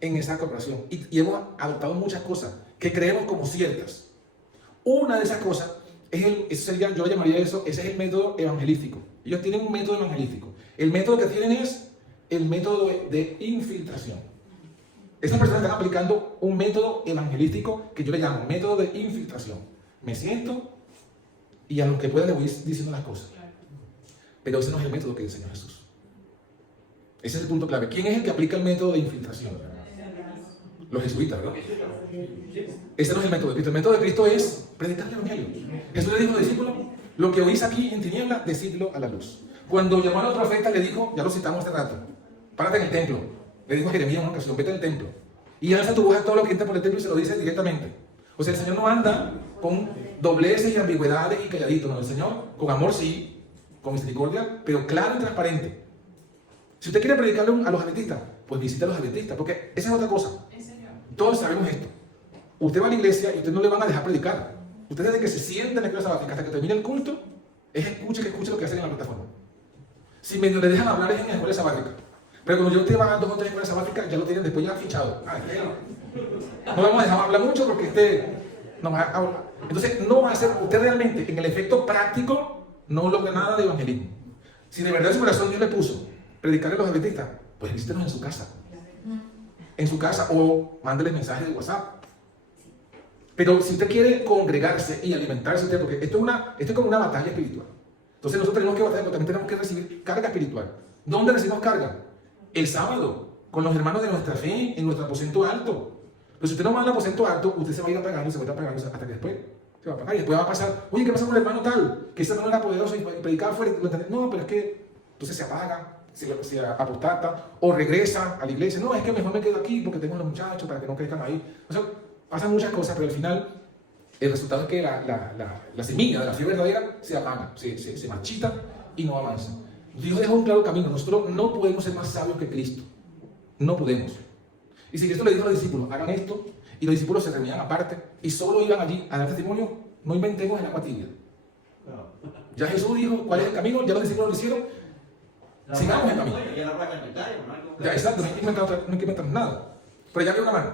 en esa corporación y hemos adoptado muchas cosas que creemos como ciertas. Una de esas cosas yo llamaría eso, ese es el método evangelístico. Ellos tienen un método evangelístico. El método que tienen es el método de infiltración. Estas personas están aplicando un método evangelístico que yo le llamo método de infiltración. Me siento y a lo que pueda le voy diciendo las cosas. Pero ese no es el método que enseñó Jesús. Ese es el punto clave. ¿Quién es el que aplica el método de infiltración? Los jesuitas, ¿verdad? Ese no es el método de Cristo. El método de Cristo es predicar el evangelio. Jesús le dijo a los discípulos, lo que oís aquí en tinieblas, decidlo a la luz. Cuando llamó a los profetas le dijo, ya lo citamos hace rato, párate en el templo. Le dijo a Jeremías en una ocasión, vete al templo. Y alza tu voz a todo lo que entra por el templo y se lo dice directamente. O sea, el Señor no anda con dobleces y ambigüedades y calladitos. No, el Señor, con amor sí, con misericordia, pero claro y transparente. Si usted quiere predicarle a los adventistas, pues visite a los adventistas, porque esa es otra cosa. Todos sabemos esto. Usted va a la iglesia y usted no le van a dejar predicar. Usted desde que se sienta en la escuela sabática hasta que termine el culto, es escuche lo que hacen en la plataforma. Si medio le dejan hablar es en la escuela sabática. Pero cuando yo te va a 2 o 3 escuelas sabáticas, ya lo tienen después ya fichado. No vamos a dejar hablar mucho porque no va a hablar. Entonces, no va a ser, usted realmente, en el efecto práctico, no logra nada de evangelismo. Si de verdad en su corazón Dios le puso predicarle a los adventistas, pues visítenos en su casa. En su casa o mándele mensajes de WhatsApp. Pero si usted quiere congregarse y alimentarse usted, porque esto es como una batalla espiritual. Entonces nosotros tenemos que batallar, pero también tenemos que recibir carga espiritual. ¿Dónde recibimos carga? El sábado, con los hermanos de nuestra fe, en nuestro aposento alto. Pero si usted no va al aposento alto, usted se va a ir apagando, se va a ir apagando hasta que después se va a apagar. Y después va a pasar, oye, ¿qué pasa con el hermano tal? Que ese hermano era poderoso y predicaba fuerte. No, pero es que entonces se apaga, se apostata o regresa a la iglesia. No, es que mejor me quedo aquí porque tengo a los muchachos para que no crezcan ahí. O sea, pasan muchas cosas, pero al final el resultado es que la semilla de la fe verdadera se apaga, se marchita y no avanza. Dios dejó un claro camino. Nosotros no podemos ser más sabios que Cristo. No podemos. Y si Cristo le dijo a los discípulos, hagan esto, y los discípulos se reunían aparte y solo iban allí a dar testimonio, no inventemos el agua tibia. Ya Jesús dijo cuál es el camino, ya los discípulos lo hicieron, sigamos el camino. Ya, exacto, no hay que inventar nada. Pero ya había una mano.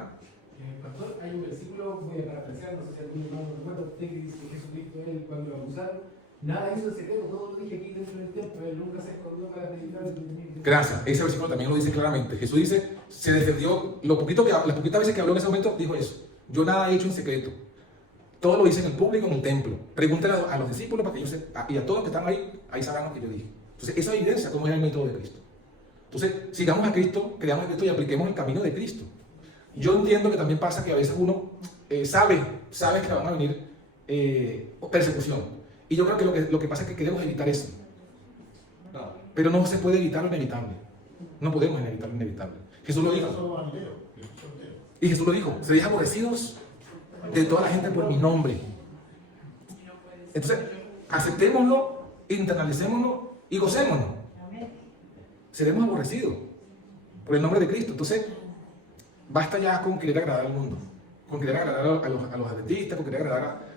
Pastor, hay un versículo muy parafraseado, no sé si algún hermano recuerda, usted que dice que Jesucristo, él cuando lo acusaron, nada hizo en secreto, todo lo dije aquí dentro del templo, él nunca se escondió para predicar. Gracias, ese versículo también lo dice claramente. Jesús dice, se defendió, las poquitas veces que habló en ese momento, dijo eso. Yo nada he hecho en secreto. Todo lo hice en el público, en el templo. Pregúntale a los discípulos para que ellos y a todos los que están ahí sabrán lo que yo dije. Entonces, esa evidencia cómo era el método de Cristo. Entonces, sigamos a Cristo, creamos a Cristo y apliquemos el camino de Cristo. Yo entiendo que también pasa que a veces uno sabe que van a venir persecución. Y yo creo que lo que pasa es que queremos evitar eso. Pero no se puede evitar lo inevitable. No podemos evitar lo inevitable. Jesús lo dijo. Y Jesús lo dijo, seréis aborrecidos de toda la gente por mi nombre. Entonces, aceptémoslo, internalicémoslo y gocémonos. Seremos aborrecidos por el nombre de Cristo. Entonces, basta ya con querer agradar al mundo, con querer agradar a los adventistas, con querer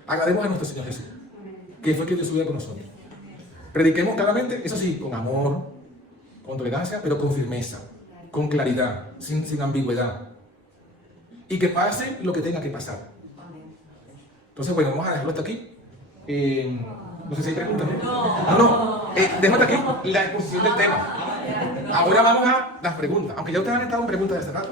agrademos a nuestro Señor Jesús, que fue quien dio su vida con nosotros. Prediquemos claramente, eso sí, con amor, con tolerancia, pero con firmeza, con claridad, sin ambigüedad. Y que pase lo que tenga que pasar. Entonces, bueno, vamos a dejarlo hasta aquí. No sé si hay preguntas. No. Déjame hasta aquí la exposición del tema. Ahora vamos a las preguntas, aunque ya ustedes han estado en preguntas de hace rato.